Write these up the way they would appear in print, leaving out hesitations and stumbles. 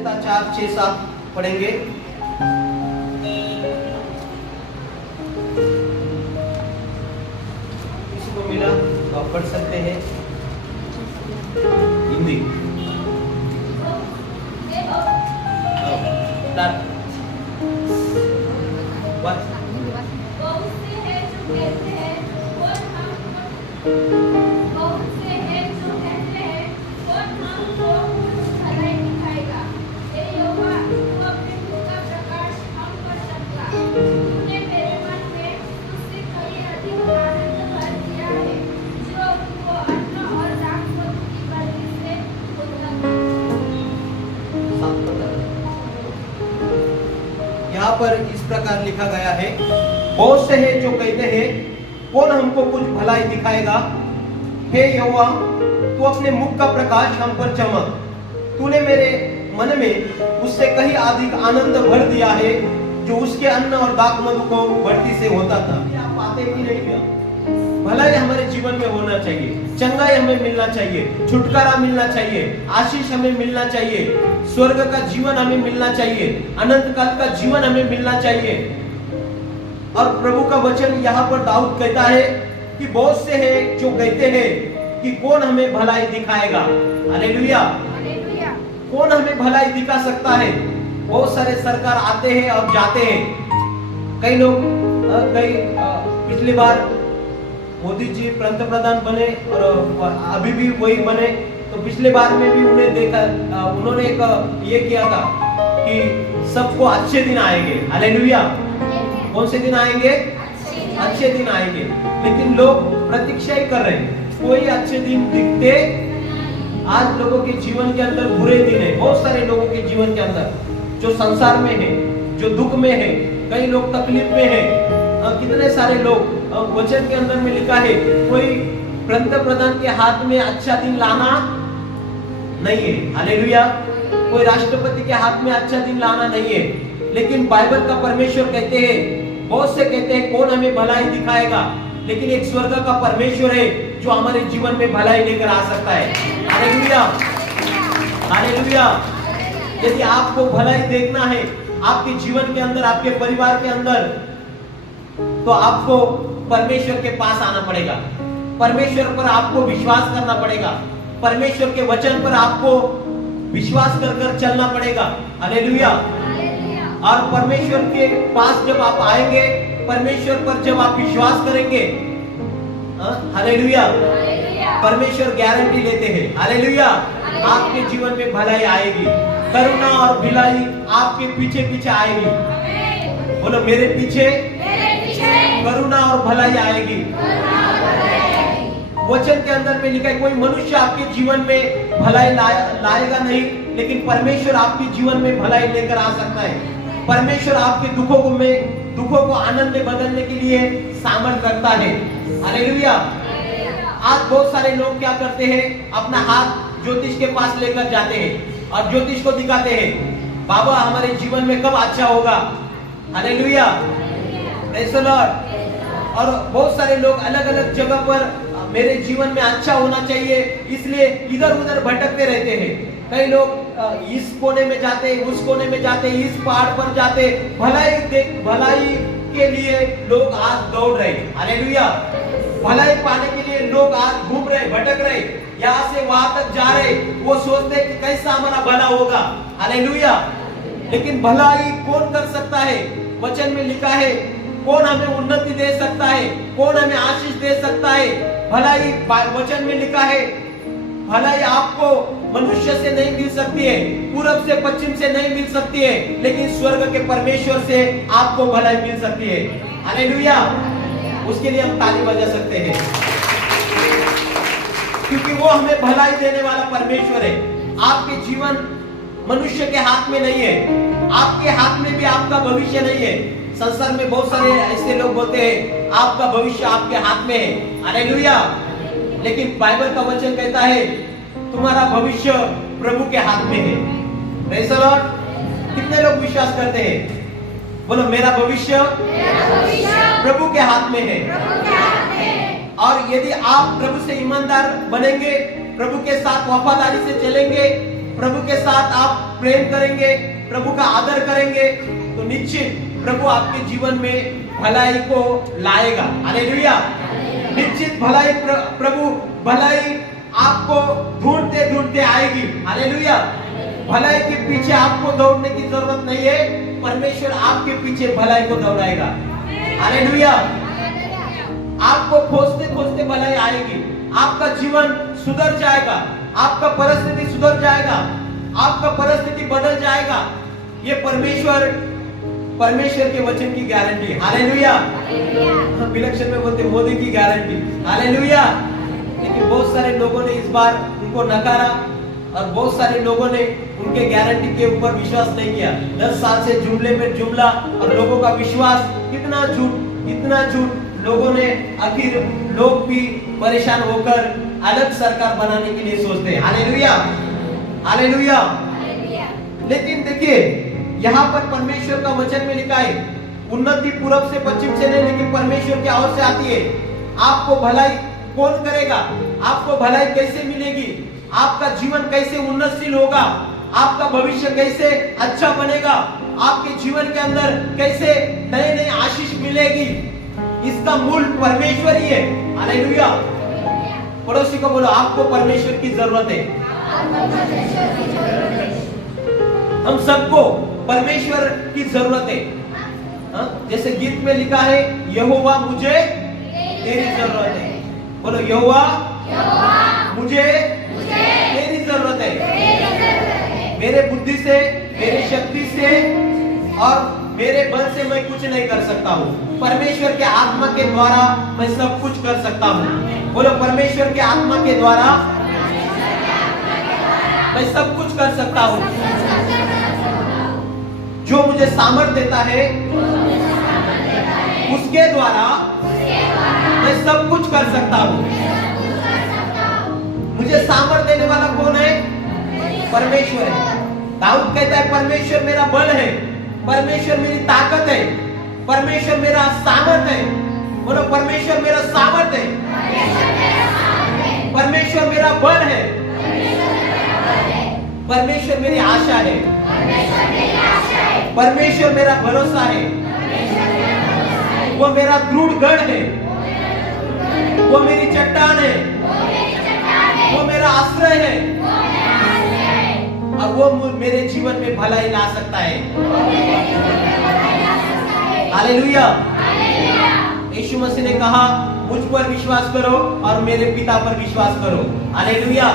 देता 4, 6, 7 पढ़ेंगे। किसी को मिला तो आप पढ़ सकते हैं हिंदी। यहाँ पर इस प्रकार लिखा गया है, बहुत से हैं जो कहते हैं कौन हमको कुछ भलाई दिखाएगा। हे यहोवा, तू अपने मुख का प्रकाश हम पर चमक। तूने मेरे मन में उससे कहीं अधिक आनंद भर दिया है, जो उसके अन्न और दाख मधु को बढ़ती से होता था। आप पाते कि नहीं क्या? भलाई हमारे जीवन में होना चाहिए, चंगाई हमें मिलना चाहिए, छुटकारा मिलना चाहिए, आशीष हमें मिलना चाहिए, स्वर्ग का जीवन हमें मिलना चाहिए, अनंत काल का जीवन हमें मिलना चाहिए। और प्रभु का वचन यहाँ पर दाऊद कहता है कि बहुत से हैं जो कहते हैं कि कौन हमें भलाई दिखाएगा। हालेलुया। कौन हमें भलाई दिखा सकता है? बहुत सारे सरकार आते हैं और जाते हैं। कई लोग पिछली बार मोदी जी पंतप्रधान बने और अभी भी वही बने, तो पिछले बार में भी उन्हें देखा, उन्होंने एक ये किया था कि सबको अच्छे दिन आएंगे। हालेलुया। कौन से दिन आएंगे? अच्छे दिन आएंगे। लेकिन लोग प्रतीक्षा ही कर रहे हैं, कोई अच्छे दिन दिखते। आज लोगों के जीवन के अंदर बुरे दिन है, बहुत सारे लोगों के जीवन के अंदर जो संसार में है, जो दुख में है, कई लोग तकलीफ में है। कितने सारे लोग, वचन के अंदर में लिखा है कोई पंतप्रधान के हाथ में अच्छा दिन लाना नहीं है। हालेलुया। कोई राष्ट्रपति के हाथ में अच्छा दिन लाना नहीं है। लेकिन बाइबल का परमेश्वर कहते हैं, बहुत से कहते हैं कौन हमें भलाई दिखाएगा, लेकिन एक स्वर्ग का परमेश्वर है जो हमारे जीवन में भलाई लेकर आ सकता है। हालेलुया। हालेलुया। यदि आपको भलाई देखना है आपके जीवन के अंदर, आपके परिवार के अंदर, तो आपको परमेश्वर के पास आना पड़ेगा। परमेश्वर पर आपको विश्वास करना पड़ेगा। परमेश्वर के वचन पर आपको विश्वास कर चलना पड़ेगा। हालेलुया। और परमेश्वर के पास जब आप आएंगे, परमेश्वर पर जब आप विश्वास करेंगे, हालेलुया, परमेश्वर गारंटी लेते हैं, हालेलुया, आपके जीवन में भलाई आएगी, करुणा और भलाई आपके पीछे पीछे आएगी। बोलो मेरे पीछे करुणा और भलाई आएगी। वचन के अंदर में लिखा है कोई मनुष्य आपके जीवन में भलाई लाएगा नहीं, लेकिन परमेश्वर आपके जीवन में भलाई लेकर आ सकता है। परमेश्वर आपके दुखों को आनंद में बदलने के लिए सामर्थ रखता है। हालेलुया। आज बहुत सारे लोग क्या करते हैं, अपना हाथ ज्योतिष के पास लेकर जाते हैं और ज्योतिष को दिखाते हैं, बाबा हमारे जीवन में कब अच्छा होगा। हालेलुया। Praise the Lord. और बहुत सारे लोग अलग अलग जगह पर मेरे जीवन में अच्छा होना चाहिए इसलिए इधर उधर भटकते रहते हैं। कई लोग इस कोने में जाते, उस कोने में जाते, इस पहाड़ पर जाते, भलाई के लिए लोग आज दौड़ रहे। हालेलुया। भलाई पाने के लिए लोग आज घूम रहे, भटक रहे, यहाँ से वहां तक जा रहे। वो सोचते हैं कि कैसा हमारा भला होगा। हालेलुया। लेकिन भलाई कौन कर सकता है? वचन में लिखा है कौन हमें उन्नति दे सकता है, कौन हमें आशीष दे सकता है। भलाई वचन में लिखा है भलाई आपको मनुष्य से नहीं मिल सकती है, पूरब से पश्चिम से नहीं मिल सकती है, लेकिन स्वर्ग के परमेश्वर से आपको भलाई मिल सकती है। हालेलुया। उसके लिए हम ताली बजा सकते हैं क्योंकि वो हमें भलाई देने वाला परमेश्वर है। आपके जीवन मनुष्य के हाथ में नहीं है, आपके हाथ में भी आपका भविष्य नहीं है। संसार में बहुत सारे ऐसे लोग बोलते हैं आपका भविष्य आपके हाथ में है। हालेलुया। लेकिन बाइबल का वचन कहता है तुम्हारा भविष्य प्रभु के हाथ में है। Praise the Lord. कितने लोग विश्वास करते हैं? बोलो मेरा भविष्य प्रभु के हाथ में है। और यदि आप प्रभु से ईमानदार बनेंगे, प्रभु के साथ वफादारी से चलेंगे, प्रभु के साथ आप प्रेम करेंगे, प्रभु का आदर करेंगे, तो निश्चित प्रभु आपके जीवन में भलाई को लाएगा। हालेलुया। निश्चित भलाई प्रभु भलाई आपको ढूंढते ढूंढते आएगी। हालेलुया। भलाई के पीछे आपको दौड़ने की जरूरत नहीं है, परमेश्वर आपके पीछे भलाई को दौड़ाएगा। हालेलुया। आपको खोजते खोजते भलाई आएगी, आपका जीवन सुधर जाएगा, आपका परिस्थिति सुधर जाएगा, आपका परिस्थिति बदल जाएगा। ये परमेश्वर के वचन की गारंटी। हालेलुया। विलक्षण में बोलते मोदी की गारंटी। हालेलुया। लेकिन बहुत सारे लोगों ने इस बार उनको नकारा और बहुत सारे लोगों ने उनके गारंटी के ऊपर विश्वास नहीं किया। 10 साल से जुमले में जुमला और लोगों का विश्वास, इतना झूठ लोगों ने, आखिर लोग भी परेशान होकर अलग सरकार बनाने के लिए सोचते हैं। हालेलुया। हालेलुया। लेकिन देखिए यहाँ पर परमेश्वर का वचन में लिखा है, उन्नति पूरब से पश्चिम से नहीं, लेकिन परमेश्वर की ओर से आती है। आपको भलाई कौन करेगा? आपको भलाई कैसे मिलेगी? आपका जीवन कैसे उन्नतशील होगा? आपका भविष्य कैसे अच्छा बनेगा? आपके जीवन के अंदर कैसे नए नए आशीष मिलेगी? इसका मूल परमेश्वर ही है। हालेलुया। पड़ोसी को बोलो, आपको परमेश्वर की जरूरत है। हम सबको परमेश्वर की जरूरत है। जैसे गीत में लिखा है, यहोवा मुझे तेरी जरूरत है। बोलो, यहोवा मुझे तेरी जरूरत है। मेरे बुद्धि से, मेरी शक्ति से और मेरे बल से मैं कुछ नहीं कर सकता हूँ। परमेश्वर के आत्मा के द्वारा मैं सब कुछ कर सकता हूँ। बोलो, परमेश्वर के आत्मा के द्वारा मैं सब कुछ कर सकता हूँ। जो मुझे सामर्थ देता है उसके द्वारा मैं सब कुछ कर सकता हूँ। मुझे सामर्थ देने वाला कौन है? परमेश्वर है। दाऊद कहता है, परमेश्वर मेरा बल है, परमेश्वर मेरी ताकत है, परमेश्वर मेरा सामर्थ है। बोलो, परमेश्वर मेरा सामर्थ है, परमेश्वर मेरा बल है, परमेश्वर मेरी आशा है, परमेश्वर मेरा भरोसा है, वो मेरा दृढ़ गढ़ है, वो मेरी चट्टान है, वो मेरा आश्रय है, और वो मेरे जीवन में भलाई ला सकता है। हालेलुया। यीशु मसीह ने कहा, मुझ पर विश्वास करो और मेरे पिता पर विश्वास करो। हालेलुया।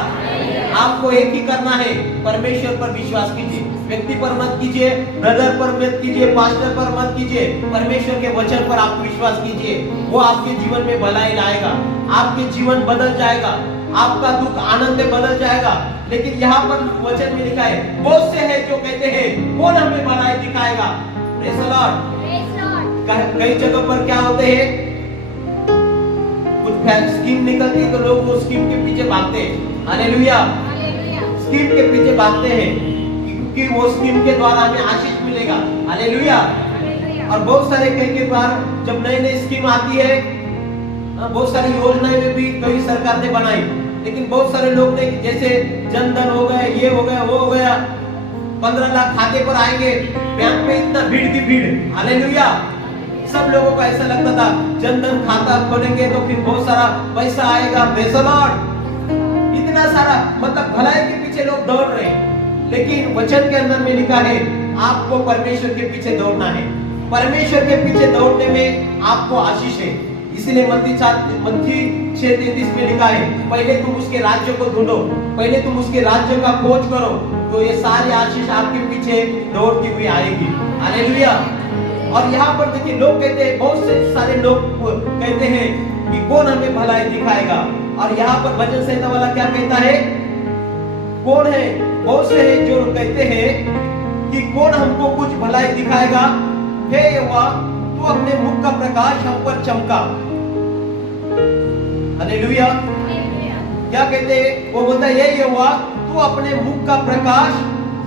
आपको एक ही करना है, परमेश्वर पर विश्वास कीजिए। व्यक्ति पर मत कीजिए, ब्रदर पर मत कीजिए, पास्टर पर मत कीजिए। परमेश्वर के वचन पर आप विश्वास कीजिए। वो आपके जीवन में भलाई लाएगा, आपके जीवन बदल जाएगा, आपका दुख आनंद में बदल जाएगा। लेकिन यहाँ पर वचन में लिखा है, बहुत से हैं जो कहते हैं, कौन हमें भलाई दिखाएगा? Praise the Lord. कई जगह पर क्या होते हैं, कुछ स्कीम निकलती है तो लोग वो स्कीम के पीछे भागते हैं। हालेलुया। स्कीम के पीछे भागते हैं क्योंकि वो स्कीम के द्वारा हमें आशीष मिलेगा। हालेलुया। और बहुत सारे कई बार जब नई नई स्कीम आती है, बहुत सारी योजनाएं में भी कई सरकार ने बनाई, लेकिन बहुत सारे लोग ने, जैसे जनधन हो गया, ये हो गया, वो हो गया, 15 लाख खाते पर आएंगे, बैंक में इतना भीड़ की भीड़। हालेलुया। सब लोगों को ऐसा लगता था जनधन खाता खोलेंगे तो फिर बहुत सारा पैसा आएगा। Praise the Lord. इतना सारा, मतलब भलाई के पीछे लोग दौड़ रहे हैं, लेकिन वचन के अंदर में लिखा है, आपको परमेश्वर के पीछे दौड़ना है। परमेश्वर के पीछे दौड़ने में आपको आशीष है। इसलिए मत्ती 6:33 में लिखा है, पहले तुम उसके राज्य को ढूंढो, पहले तुम उसके राज्य का खोज करो, तो ये सारी आशीष आपके पीछे दौड़ती हुई आएगी। हालेलुया। और यहाँ पर देखिए, लोग कहते हैं, बहुत से सारे लोग कहते हैं कि कौन हमें भलाई दिखाएगा। और यहाँ पर भजन संहिता वाला क्या कहता है? कौन है? बहुत से हैं जो कहते हैं कि कौन हमको कुछ भलाई दिखाएगा। हे यहोवा, तू अपने मुख का प्रकाश हम पर चमका। हालेलुया। क्या कहते हैं? वो बोलता है, हे यहोवा, तू अपने मुख का प्रकाश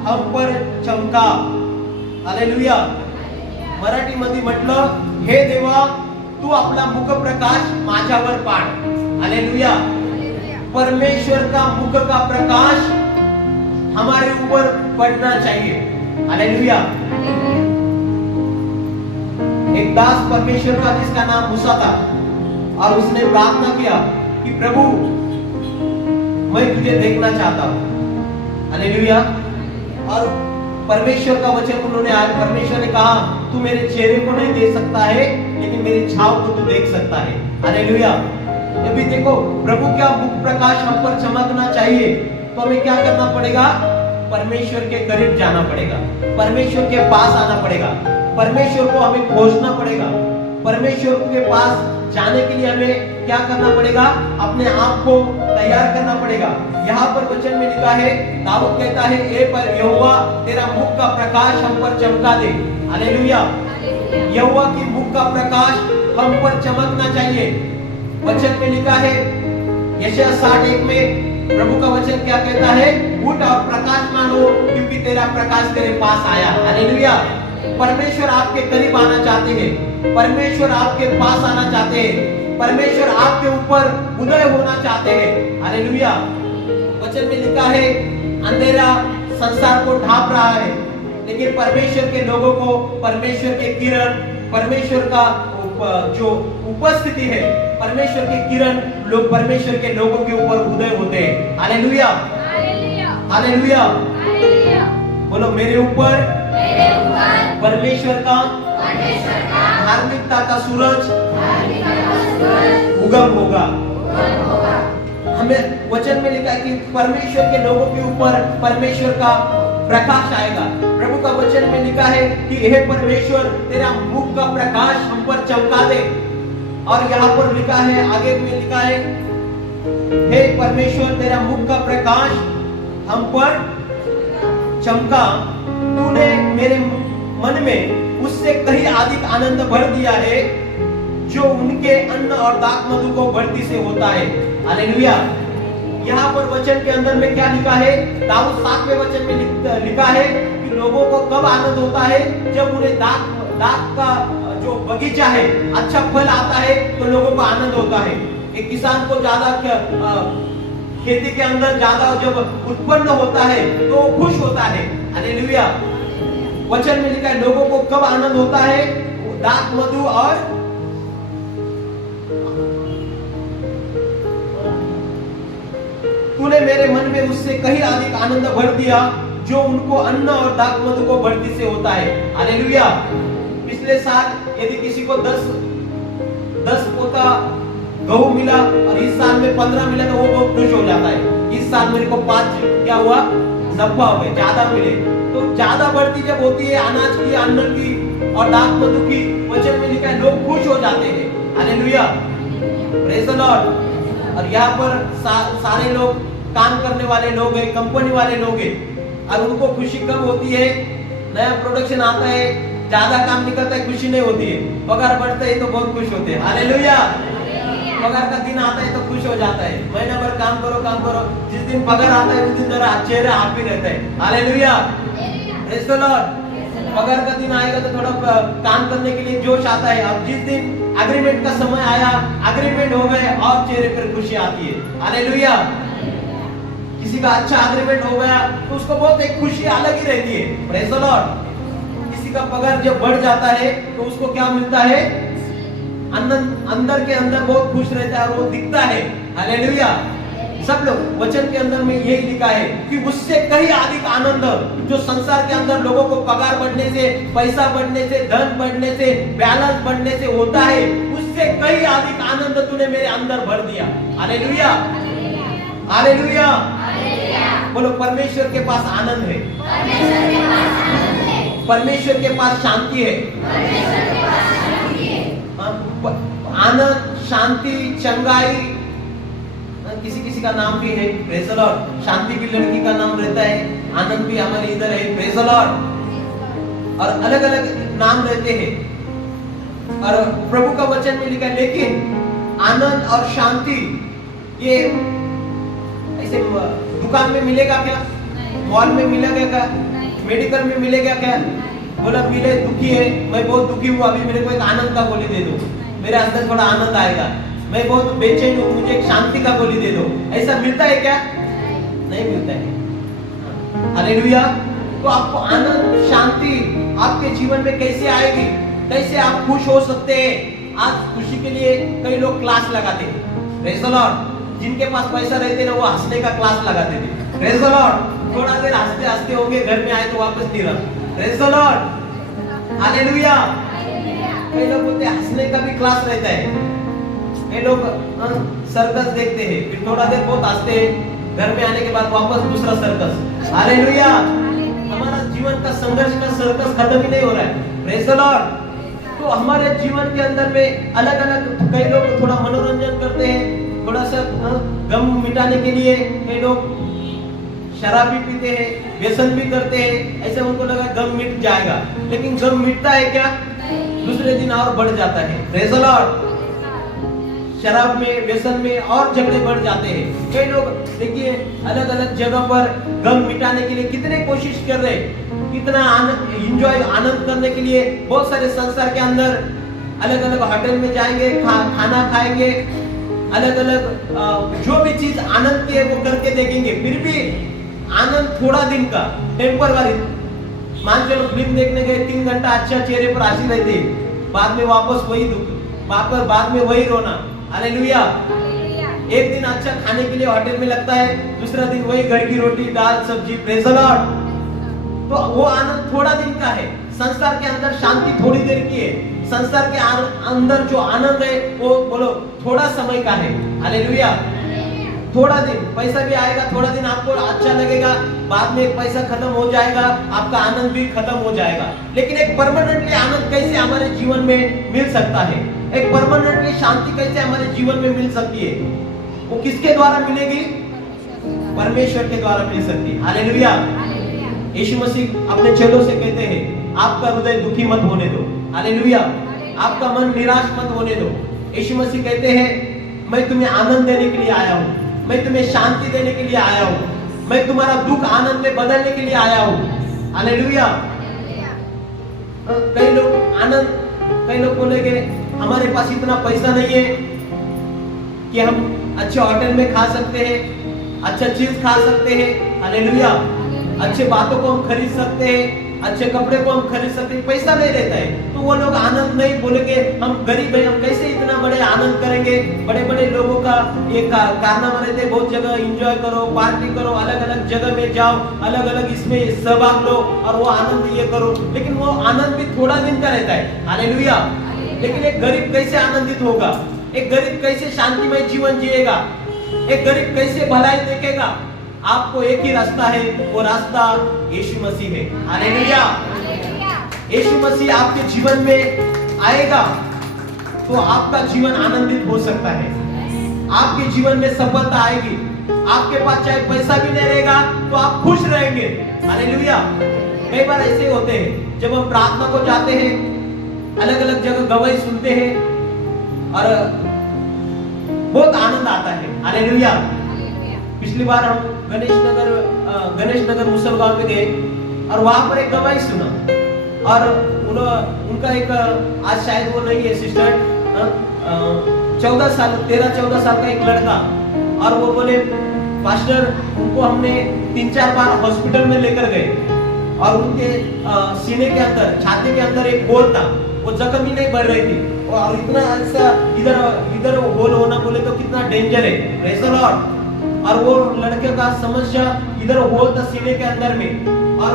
हम पर चमका। हालेलुया। मराठी मध्ये म्हटलं, हे देवा, तू आपला मुख प्रकाश माझ्यावर पाड। हालेलुया। परमेश्वर का मुख का प्रकाश हमारे ऊपर पड़ना चाहिए। हालेलुया। एक दास परमेश्वर का जिसका नाम मूसा था और उसने प्रार्थना किया कि प्रभु मैं तुझे देखना चाहता हूं। हालेलुया। और परमेश्वर का वचन उन्होंने आज परमेश्वर ने कहा तू मेरे चेहरे को नहीं देख सकता है लेकिन मेरी छाव को तू देख सकता है। हालेलुया। ये भी देखो प्रभु क्या मुख प्रकाश हम पर चमकना चाहिए तो हमें क्या करना पड़ेगा? परमेश्वर के करीब जाना पड़ेगा, परमेश्वर के पास आना पड़ेगा, परमेश्वर को हमें खोजना पड़ेगा। परमेश्वर के पास जाने के लिए हमें क्या करना पड़ेगा? अपने आप को तैयार करना पड़ेगा। यहाँ पर वचन में लिखा है, दाऊद कहता है ए पर यहोवा तेरा मुख का प्रकाश हम पर चमका दे। हालेलुया। यहोवा की मुख का प्रकाश हम पर चमकना चाहिए। वचन में लिखा है यशायाह 60:1 में प्रभु का वचन क्या कहता है? उठ और प्रकाशमान हो क्योंकि तेरा प्रकाश तेरे पास आया। हालेलुया। परमेश्वर आपके करीब आना चाहते हैं, परमेश्वर आपके पास आना चाहते हैं, परमेश्वर आपके ऊपर उदय होना चाहते हैं। हालेलुया। वचन में लिखा है अंधेरा संसार को ढांप रहा है लेकिन परमेश्वर के लोगों को परमेश्वर के किरण, परमेश्वर का जो उपस्थिति है, परमेश्वर की किरण लोग परमेश्वर के लोगों के ऊपर उदय होते हैं। हालेलुया। हालेलुया। बोलो मेरे ऊपर परमेश्वर का धार्मिकता का सूरज उगम होगा। हमें वचन में लिखा है कि परमेश्वर के लोगों के ऊपर परमेश्वर का प्रकाश आएगा। प्रभु का वचन में लिखा है कि हे परमेश्वर तेरा मुख का प्रकाश हम पर चमका दे। और यहाँ पर लिखा है, आगे में लिखा है हे परमेश्वर तेरा मुख का प्रकाश हम पर चमका, तूने मेरे मन में उससे कहीं अधिक आनंद भर दिया है जो उनके अन्न और दाख मधु को बढ़ती से होता है। हालेलुया। यहाँ पर वचन के अंदर में क्या लिखा है? दाऊद 7वें वचन में लिखा है कि लोगों को कब आनंद होता है? जब उन्हें दाख का जो बगीचा है अच्छा फल आता है तो लोगों को आनंद होता है। एक किसान को ज्यादा खेती के अंदर ज्यादा जब उत्पन्न होता है तो वो खुश होता है। हालेलुया। वचन में लिखा है लोगों को कब आनंद होता है? दाख मधु और तूने मेरे मन में उससे कहीं अधिक आनंद भर दिया जो उनको अन्न और दाख मधु को बढ़ती से होता है। हालेलुया। पिछले साल यदि किसी को 10 पोता गहूं मिला और इस साल में 15 मिला तो वो बहुत खुश हो जाता है। इस साल मेरे को 5 क्या हुआ? नफा हो गया, ज्यादा मिले। तो ज्यादा बढ़ती जब होती है अनाज की, अन्न की और दाख मधु की, वचन में लिखा है लोग खुश हो जाते हैं। हालेलुया। Praise the Lord. और यहाँ पर सारे लोग काम करने वाले लोग हैं, कंपनी वाले लोग हैं और उनको खुशी कब होती है? नया प्रोडक्शन आता है, ज्यादा काम निकलता है, खुशी नहीं होती है। पगार बढ़ता है तो बहुत खुश होते हैं। हालेलुया। पगार का दिन आता है तो खुश हो जाता है, महीना भर काम करो। जिस दिन पगार आता है उस दिन जरा चेहरा हैप्पी रहता है। हालेलुया। Praise the Lord. पगार का दिन आएगा तो थोड़ा काम करने के लिए जोश आता है। अब जिस दिन एग्रीमेंट का समय आया, एग्रीमेंट हो गए और चेहरे पर खुशी आती है। हालेलुया। किसी का अच्छा एग्रीमेंट हो गया तो उसको बहुत एक खुशी अलग ही रहती है। Praise the Lord. किसी का पगार जब बढ़ जाता है तो उसको क्या मिलता है? अंदर के अंदर बहुत खुश रहता है और वो दिखता है। हालेलुया। सब लोग वचन के अंदर में यही लिखा है कि उससे कहीं अधिक आनंद जो संसार के अंदर लोगों को पगार बढ़ने से, पैसा बढ़ने से, धन बढ़ने से, बैलेंस बढ़ने से होता है, उससे कहीं अधिक आनंद तूने मेरे अंदर भर दिया। हालेलुया। हालेलुया। बोलो परमेश्वर के पास आनंद है, परमेश्वर के पास शांति है। आनंद, शांति, चंगाई, किसी का नाम भी है। Praise the Lord. शांति की लड़की का नाम रहता है, आनंद भी हमारे इधर है। Praise the Lord. और अलग अलग नाम रहते हैं और प्रभु का वचन में लिखा है लेकिन आनंद और शांति ये ऐसे दुकान में मिलेगा क्या? मॉल में मिलेगा क्या? मेडिकल में मिलेगा क्या? बोला मिले, दुखी है, मैं बहुत दुखी हूँ, अभी मेरे को एक आनंद का गोली दे दो, मेरे अंदर थोड़ा आनंद आएगा। मैं बहुत बेचैन हूँ, मुझे एक शांति का गोली दे दो। ऐसा मिलता है क्या? नहीं मिलता है। हालेलुया। तो आपको आनंद शांति आपके जीवन में कैसे आएगी, कैसे आप खुश हो सकते हैं? आज खुशी के लिए कई लोग क्लास लगाते हैं, प्रेज़ द लॉर्ड। जिनके पास पैसा रहते ना वो हंसने का क्लास लगाते थे, प्रेज़ द लॉर्ड। थोड़ा देर हंसते हंसते होंगे, घर में आए तो वापस नहीं रहा, प्रेज़ द लॉर्ड, हालेलुया। कई लोग बोलते हैं हंसने का भी क्लास रहता है। कई लोग सर्कस देखते हैं, फिर थोड़ा देर बहुत हंसते हैं, घर में आने के बाद वापस दूसरा सर्कस, हालेलुया। हमारा जीवन का संघर्ष का सर्कस खत्म ही नहीं हो रहा है, प्रेज़ द लॉर्ड। तो हमारे जीवन के अंदर में अलग अलग कई लोग थोड़ा मनोरंजन करते हैं, थोड़ा सा गम मिटाने के लिए कई लोग शराब भी पीते हैं, व्यसन भी करते हैं, ऐसे उनको लगा गम मिट जाएगा, लेकिन गम मिटता है क्या? दूसरे दिन और बढ़ जाता है, प्रेज़ द लॉर्ड। शराब में, व्यसन में और झगड़े बढ़ जाते हैं। कई लोग देखिए अलग अलग जगह पर गम मिटाने के लिए कितने कोशिश कर रहे हैं, कितना एंजॉय आनंद करने के लिए बहुत सारे संसार के अंदर अलग अलग होटल में जाएंगे, खाना खाएंगे, अलग अलग जो भी चीज आनंद की है वो करके देखेंगे, फिर भी आनंद थोड़ा दिन का, टेम्पररी। मान चलो फिल्म देखने गए, 3 घंटा अच्छा चेहरे पर हंसी रहती है, बाद में वापस वही दुख, बाद में वही रोना, हालेलुया। एक दिन अच्छा खाने के लिए होटल में लगता है, दूसरा दिन वही घर की रोटी दाल सब्जी, प्रेज़ द लॉर्ड। तो वो आनंद थोड़ा दिन का है। संसार के अंदर शांति थोड़ी देर की है, संसार के अंदर जो आनंद है वो बोलो थोड़ा समय का है, हालेलुया। थोड़ा दिन पैसा भी आएगा, थोड़ा दिन आपको अच्छा लगेगा, बाद में पैसा खत्म हो जाएगा, आपका आनंद भी खत्म हो जाएगा। लेकिन एक परमानेंटली आनंद कैसे हमारे जीवन में मिल सकता है? एक परमानेंटली शांति कैसे हमारे जीवन में मिल सकती है? वो किसके द्वारा मिलेगी? परमेश्वर के द्वारा मिल सकती है, हालेलुया। यीशु मसीह अपने चेलों से कहते हैं, आपका हृदय दुखी मत होने दो, हालेलुया। आपका मन निराश मत होने दो। यीशु मसीह कहते हैं, मैं तुम्हें आनंद देने के लिए आया हूँ, मैं तुम्हें शांति देने के लिए आया हूँ, मैं तुम्हारा दुख आनंद में बदलने के लिए आया हूँ, हालेलुया। कई लोग बोलेंगे हमारे पास इतना पैसा नहीं है कि हम अच्छे होटल में खा सकते हैं, अच्छा चीज खा सकते हैं, हालेलुया। अच्छे बातों को हम खरीद सकते हैं, अच्छे कपड़े को हम खरीद सकते हैं, पैसा नहीं रहता है तो वो लोग आनंद नहीं बोलेंगे, हम गरीब हैं, हम कैसे इतना बड़े आनंद करेंगे? बड़े बड़े लोगों का ये कारनामा रहते हैं, बहुत जगह एंजॉय करो, पार्टी करो, अलग अलग जगह में जाओ, अलग अलग इसमें सहभाग लो और वो आनंद ये करो, लेकिन वो आनंद भी थोड़ा दिन का रहता है, हालेलुया। लेकिन एक गरीब कैसे आनंदित होगा? एक गरीब कैसे शांतिमय जीवन जिएगा? एक गरीब कैसे भलाई देखेगा? आपको एक ही रास्ता है, वो रास्ता यीशु मसीह है, हालेलुया। यीशु मसीह आपके जीवन में आएगा तो आपका जीवन आनंदित हो सकता है, आपके जीवन में सफलता आएगी। आपके पास चाहे पैसा भी नहीं रहेगा तो आप खुश रहेंगे, हालेलुया। कई बार ऐसे होते हैं, जब हम प्रार्थना को जाते हैं, अलग अलग जगह गवाही सुनते हैं और बहुत आनंद आता है, हालेलुया। पिछली बार हम गणेश नगर मुसलगांव में गए और वहां पर एक गवाही सुना और उनका एक आज शायद वो नहीं है सिस्टर, 13-14 साल का एक लड़का, और वो बोले पास्टर उनको हमने 3-4 बार हॉस्पिटल में लेकर गए और उनके सीने के अंदर, छाती के अंदर एक होल था, वो जख्म ही नहीं बढ़ रही थी और इतना ऐसा इधर होल होना बोले तो कितना डेंजर है, प्रेज़ द लॉर्ड। और वो लड़के का समस्या इधर होल था सीने के अंदर में, और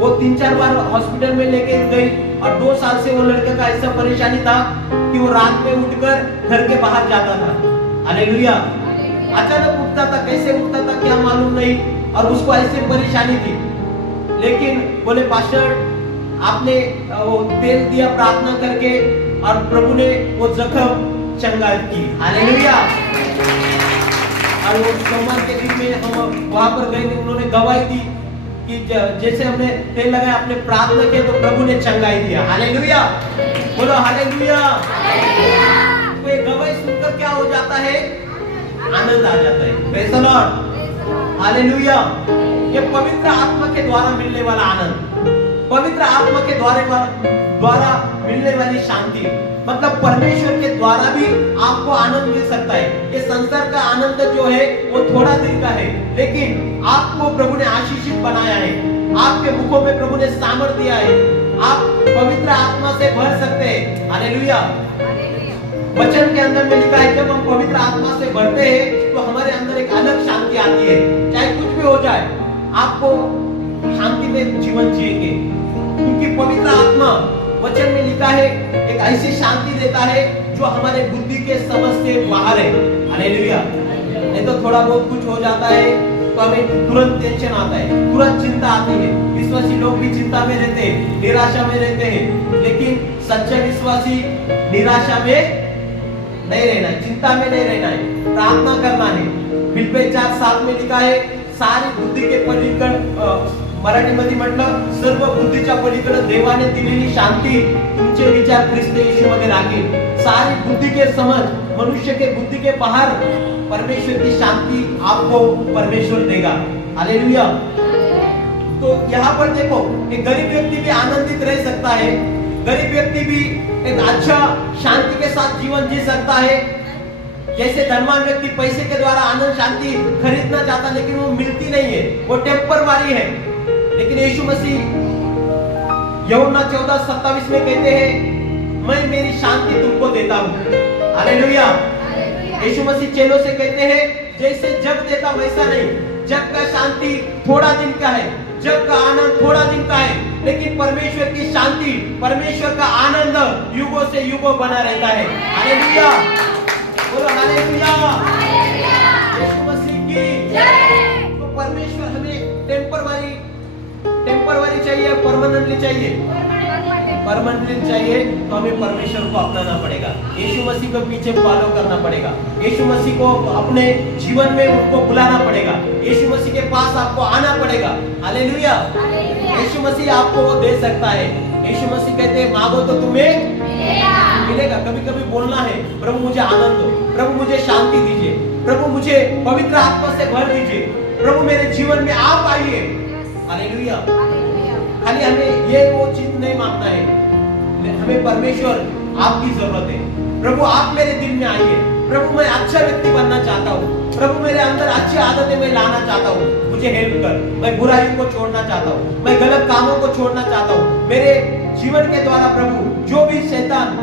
वो 3-4 बार हॉस्पिटल में लेके गई और 2 साल से वो लड़के का ऐसा परेशानी था कि वो रात में उठकर घर के बाहर जाता था, हालेलुया। अचानक उठता था, कैसे उठता था क्या मालूम नहीं, और उसको ऐसे परेशानी थी। लेकिन बोले पास्टर आपने वो तेल दिया प्रार्थना करके और प्रभु ने वो जख्म चंगा की, हालेलुया। और वो सोमवार के दिन में हम वहां पर गए, उन्होंने गवाही दी कि जैसे हमने तेल लगाया, आपने प्रार्थना किया तो प्रभु ने चंगाई दिया, हालेलुया। बोलो हालेलुया। तो ये गवाही सुनकर क्या हो जाता है? आनंद आ जाता है, प्रेज़ द लॉर्ड, हालेलुया। ये पवित्र आत्मा के द्वारा मिलने वाला आनंद, पवित्र आत्मा के द्वारा मिलने वाली शांति, मतलब परमेश्वर के द्वारा भी आपको आनंद मिल सकता है। ये संसार का आनंद जो है वो थोड़ा दिन का है, लेकिन आपको प्रभु ने आशीषित बनाया है। आपके मुखों में प्रभु ने सामर्थ्य दिया है, आप पवित्र आत्मा से भर सकते हैं। हालेलुया। वचन के अंदर में लिखा है, जब हम पवित्र आत्मा से भरते हैं तो हमारे अंदर एक अलग शांति आती है। चाहे कुछ भी हो जाए, आपको शांति में जीवन जिएंगे, क्योंकि पवित्र आत्मा वचन में लिखा है एक ऐसी शांति देता है जो हमारे बुद्धि के समझ से बाहर है। हालेलुया। नहीं तो थोड़ा बहुत कुछ हो जाता है तो हमें तुरंत टेंशन आता है, तुरंत चिंता आती है। विश्वासी लोग भी चिंता में रहते हैं, निराशा में रहते हैं, लेकिन सच्चे विश्वासी निराशा में नहीं रहना है, चिंता में नहीं रहना है, प्रार्थना करना है। फिलिप्पियर 4:7 में लिखा है, सारी बुद्धी के पलीकडे, मराठीमध्ये म्हटलं, सर्व बुद्धीच्या पलीकडे देवाने दिलेली शांती तुमचे विचार ख्रिस्त यीशु मध्ये राखेल। सारी बुद्धि के समझ, मनुष्य के बुद्धि के बाहर परमेश्वर की शांति आपको परमेश्वर देगा। हालेलुया। तो यहाँ पर देखो, एक गरीब व्यक्ति भी आनंदित रह सकता है, गरीब व्यक्ति भी एक अच्छा शांति के साथ जीवन जी सकता है। जैसे धनवान व्यक्ति पैसे के द्वारा आनंद शांति खरीदना चाहता, लेकिन वो मिलती नहीं है, वो टेम्पररी है। लेकिन यीशु मसीह यूहन्ना 14:27 में कहते हैं, मैं मेरी शांति तुमको देता हूँ। हालेलुया। यीशु मसीह चेलों से कहते हैं, जैसे जग देता वैसा नहीं। जग का शांति थोड़ा दिन का है, जग का आनंद थोड़ा दिन का है, लेकिन परमेश्वर की शांति, परमेश्वर का आनंद युगों से युगों बना रहता है। हालेलुया। बोलो हालेलुया। यीशु मसीह की जय। तो परमेश्वर हमें टेम्पररी चाहिए, परमानेंटली चाहिए। परमानेंटली चाहिए तो हमें परमेश्वर को अपनाना पड़ेगा, यीशु मसीह को पीछे फॉलो करना पड़ेगा, यीशु मसीह को अपने जीवन में उनको बुलाना पड़ेगा, यीशु मसीह के पास आपको आना पड़ेगा। हालेलुया। यीशु मसीह आपको वो दे सकता है। यीशु मसीह कहते हैं, मांगो तो तुम्हें मिलेगा। कभी कभी बोलना है, प्रभु मुझे आनंद दो, प्रभु मुझे शांति दीजिए, प्रभु मुझे पवित्र आत्मा से भर दीजिए, प्रभु मेरे जीवन में आप आइए। हालेलुया। खाली हमें ये वो चीज नहीं मांगना है, हमें परमेश्वर आपकी जरूरत है। प्रभु आप मेरे दिल में आइए, प्रभु मैं अच्छा व्यक्ति बनना चाहता हूँ, प्रभु मेरे अंदर अच्छी आदतें मैं लाना चाहता हूँ, मुझे हेल्प कर। मैं बुराई को छोड़ना चाहता हूँ, मैं गलत कामों को छोड़ना चाहता हूँ। मेरे जीवन के द्वारा प्रभु जो भी शैतान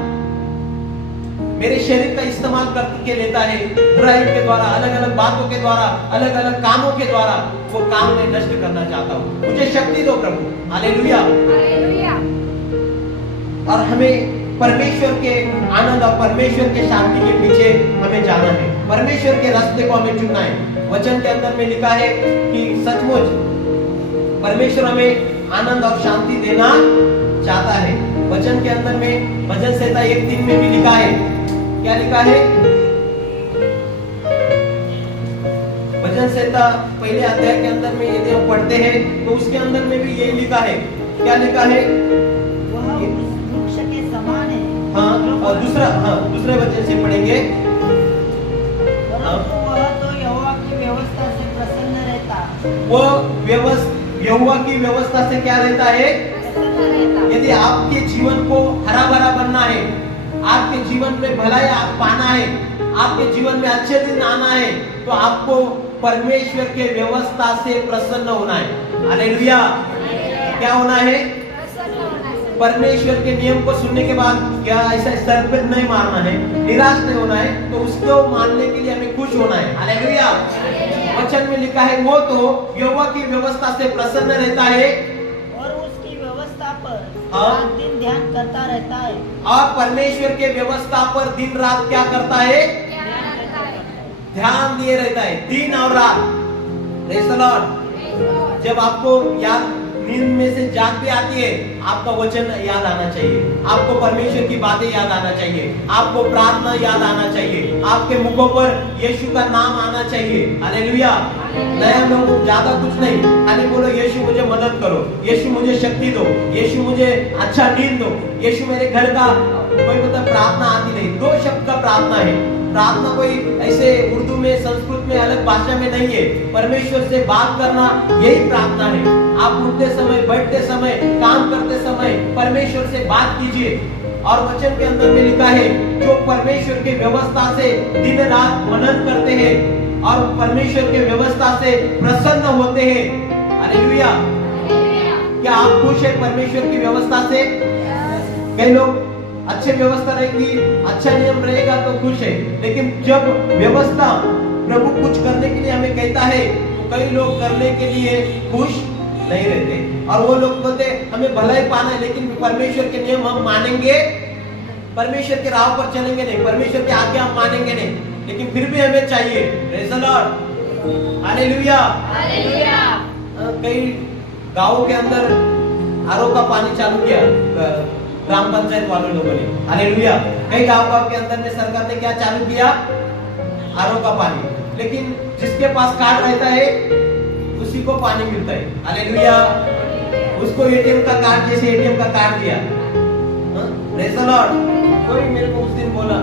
मेरे शरीर का इस्तेमाल करके लेता है, बुराई के द्वारा, अलग अलग बातों के द्वारा, अलग अलग कामों के द्वारा, वो काम मैं नष्ट करना चाहता हूँ। मुझे शक्ति दो प्रभु। हालेलुया। और हमें परमेश्वर के आनंद और परमेश्वर के शांति के पीछे हमें जाना है, परमेश्वर के रास्ते को हमें चुनना है। वचन के अंदर में लिखा है कि सचमुच परमेश्वर हमें आनंद और शांति देना चाहता है। वचन के अंदर में भजन संहिता 1:3 में भी लिखा है, क्या लिखा है? भजन संहिता पहले अध्याय के अंदर में यदि हम पढ़ते हैं तो उसके अंदर में भी यही लिखा है। क्या लिखा है? वह वृक्ष के समान है। हाँ, और दूसरे वचन से पढ़ेंगे। परंतु वह तो यहोवा की व्यवस्था से प्रसन्न रहता। वो यहोवा की व्यवस्था से क्या रहता है? यदि आपके जीवन को हरा भरा बनना है, आपके जीवन में भलाई पाना है, आपके जीवन में अच्छे दिन आना है, तो आपको परमेश्वर के व्यवस्था से प्रसन्न होना है। हालेलुया। क्या होना है? परमेश्वर के नियम को सुनने के बाद क्या ऐसा सर पे नहीं मारना है, निराश नहीं होना है, तो उसको मानने के लिए हमें खुश होना है। हालेलुया। वचन में लिखा है, वो तो यहोवा की व्यवस्था से प्रसन्न रहता है और उसकी व्यवस्था पर हाँ? रात दिन ध्यान करता रहता है। और परमेश्वर के व्यवस्था पर दिन रात क्या करता है? ध्यान दिए रहता है, दिन और रात। Praise the Lord. जब आपको याद नींद में से जाग भी आती है, आपका वचन याद आना चाहिए, आपको परमेश्वर की बातें याद आना चाहिए, आपको प्रार्थना याद आना चाहिए, आपके मुखों पर यीशु का नाम आना चाहिए। हालेलुया। नया लोग ज्यादा कुछ नहीं, खाली बोलो यीशु मुझे मदद करो, यीशु मुझे शक्ति दो, यीशु मुझे अच्छा नींद दो, यीशु मेरे घर का। कोई मतलब प्रार्थना आती नहीं, 2 शब्द का प्रार्थना है। प्रार्थना कोई ऐसे उर्दू में, संस्कृत में, अलग भाषा में नहीं है। परमेश्वर से बात करना यही प्रार्थना है। आप उठते समय, बैठते समय, काम करते समय परमेश्वर से बात कीजिए और वचन के अंदर में लिखा है जो परमेश्वर की व्यवस्था से दिन रात मनन करते हैं और परमेश्वर की व्यवस्था से प्रसन्न होते हैं। हालेलुया। क्या आप खुश हैं परमेश्वर की व्यवस्था से? कई लोग अच्छी व्यवस्था रहेगी, अच्छा नियम रहेगा तो खुश है, लेकिन जब व्यवस्था प्रभु कुछ करने के लिए हमें कहता है तो कई लोग करने के लिए खुश नहीं रहते और वो लोग बोलते हमें भलाई पाना है, लेकिन परमेश्वर के नियम हम मानेंगे, परमेश्वर के राह पर चलेंगे नहीं, परमेश्वर की आज्ञा हम मानेंगे नहीं, लेकिन फिर भी हमें चाहिए। Praise the Lord. हालेलुया। कई गांवों के अंदर आरओ का पानी चालू किया ग्राम पंचायत वालों लोगों ने। हालेलुया। कई गांव के अंदर में सरकार ने क्या चालू किया? आरओ का पानी। लेकिन जिसके पास कार्ड रहता है उसी को पानी मिलता है। हालेलुया। उसको एटीएम का कार्ड, जैसे एटीएम का कार्ड दिया। Praise the Lord. कोई मेरे को उस दिन बोला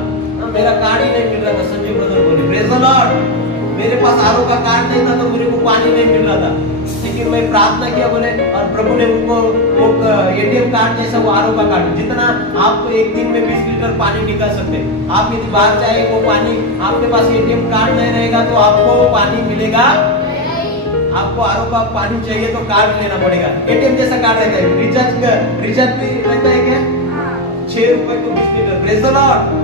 मेरा कार्ड ही नहीं मिल रहा था, संजय ब्रदर बोले प्रेज़ द लॉर्ड, मेरे पास आरओ का कार्ड नहीं था तो मेरे को पानी नहीं मिल रहा था, लेकिन मैं प्रार्थना किया बोले और प्रभु ने उनको वो एटीएम कार्ड जैसा वो आरओ का कार्ड, जितना आप एक दिन में 20 लीटर पानी निकाल सकते हैं, आप यदि बाहर जाए वो पानी, आपके पास एटीएम कार्ड नहीं रहेगा तो आपको पानी मिलेगा। आपको आरओ का पानी चाहिए तो कार्ड लेना पड़ेगा। एटीएम जैसा कार्ड रहता है, रिचार्ज भी रहता है क्या? 6 रुपए को 20 litre. Praise the Lord.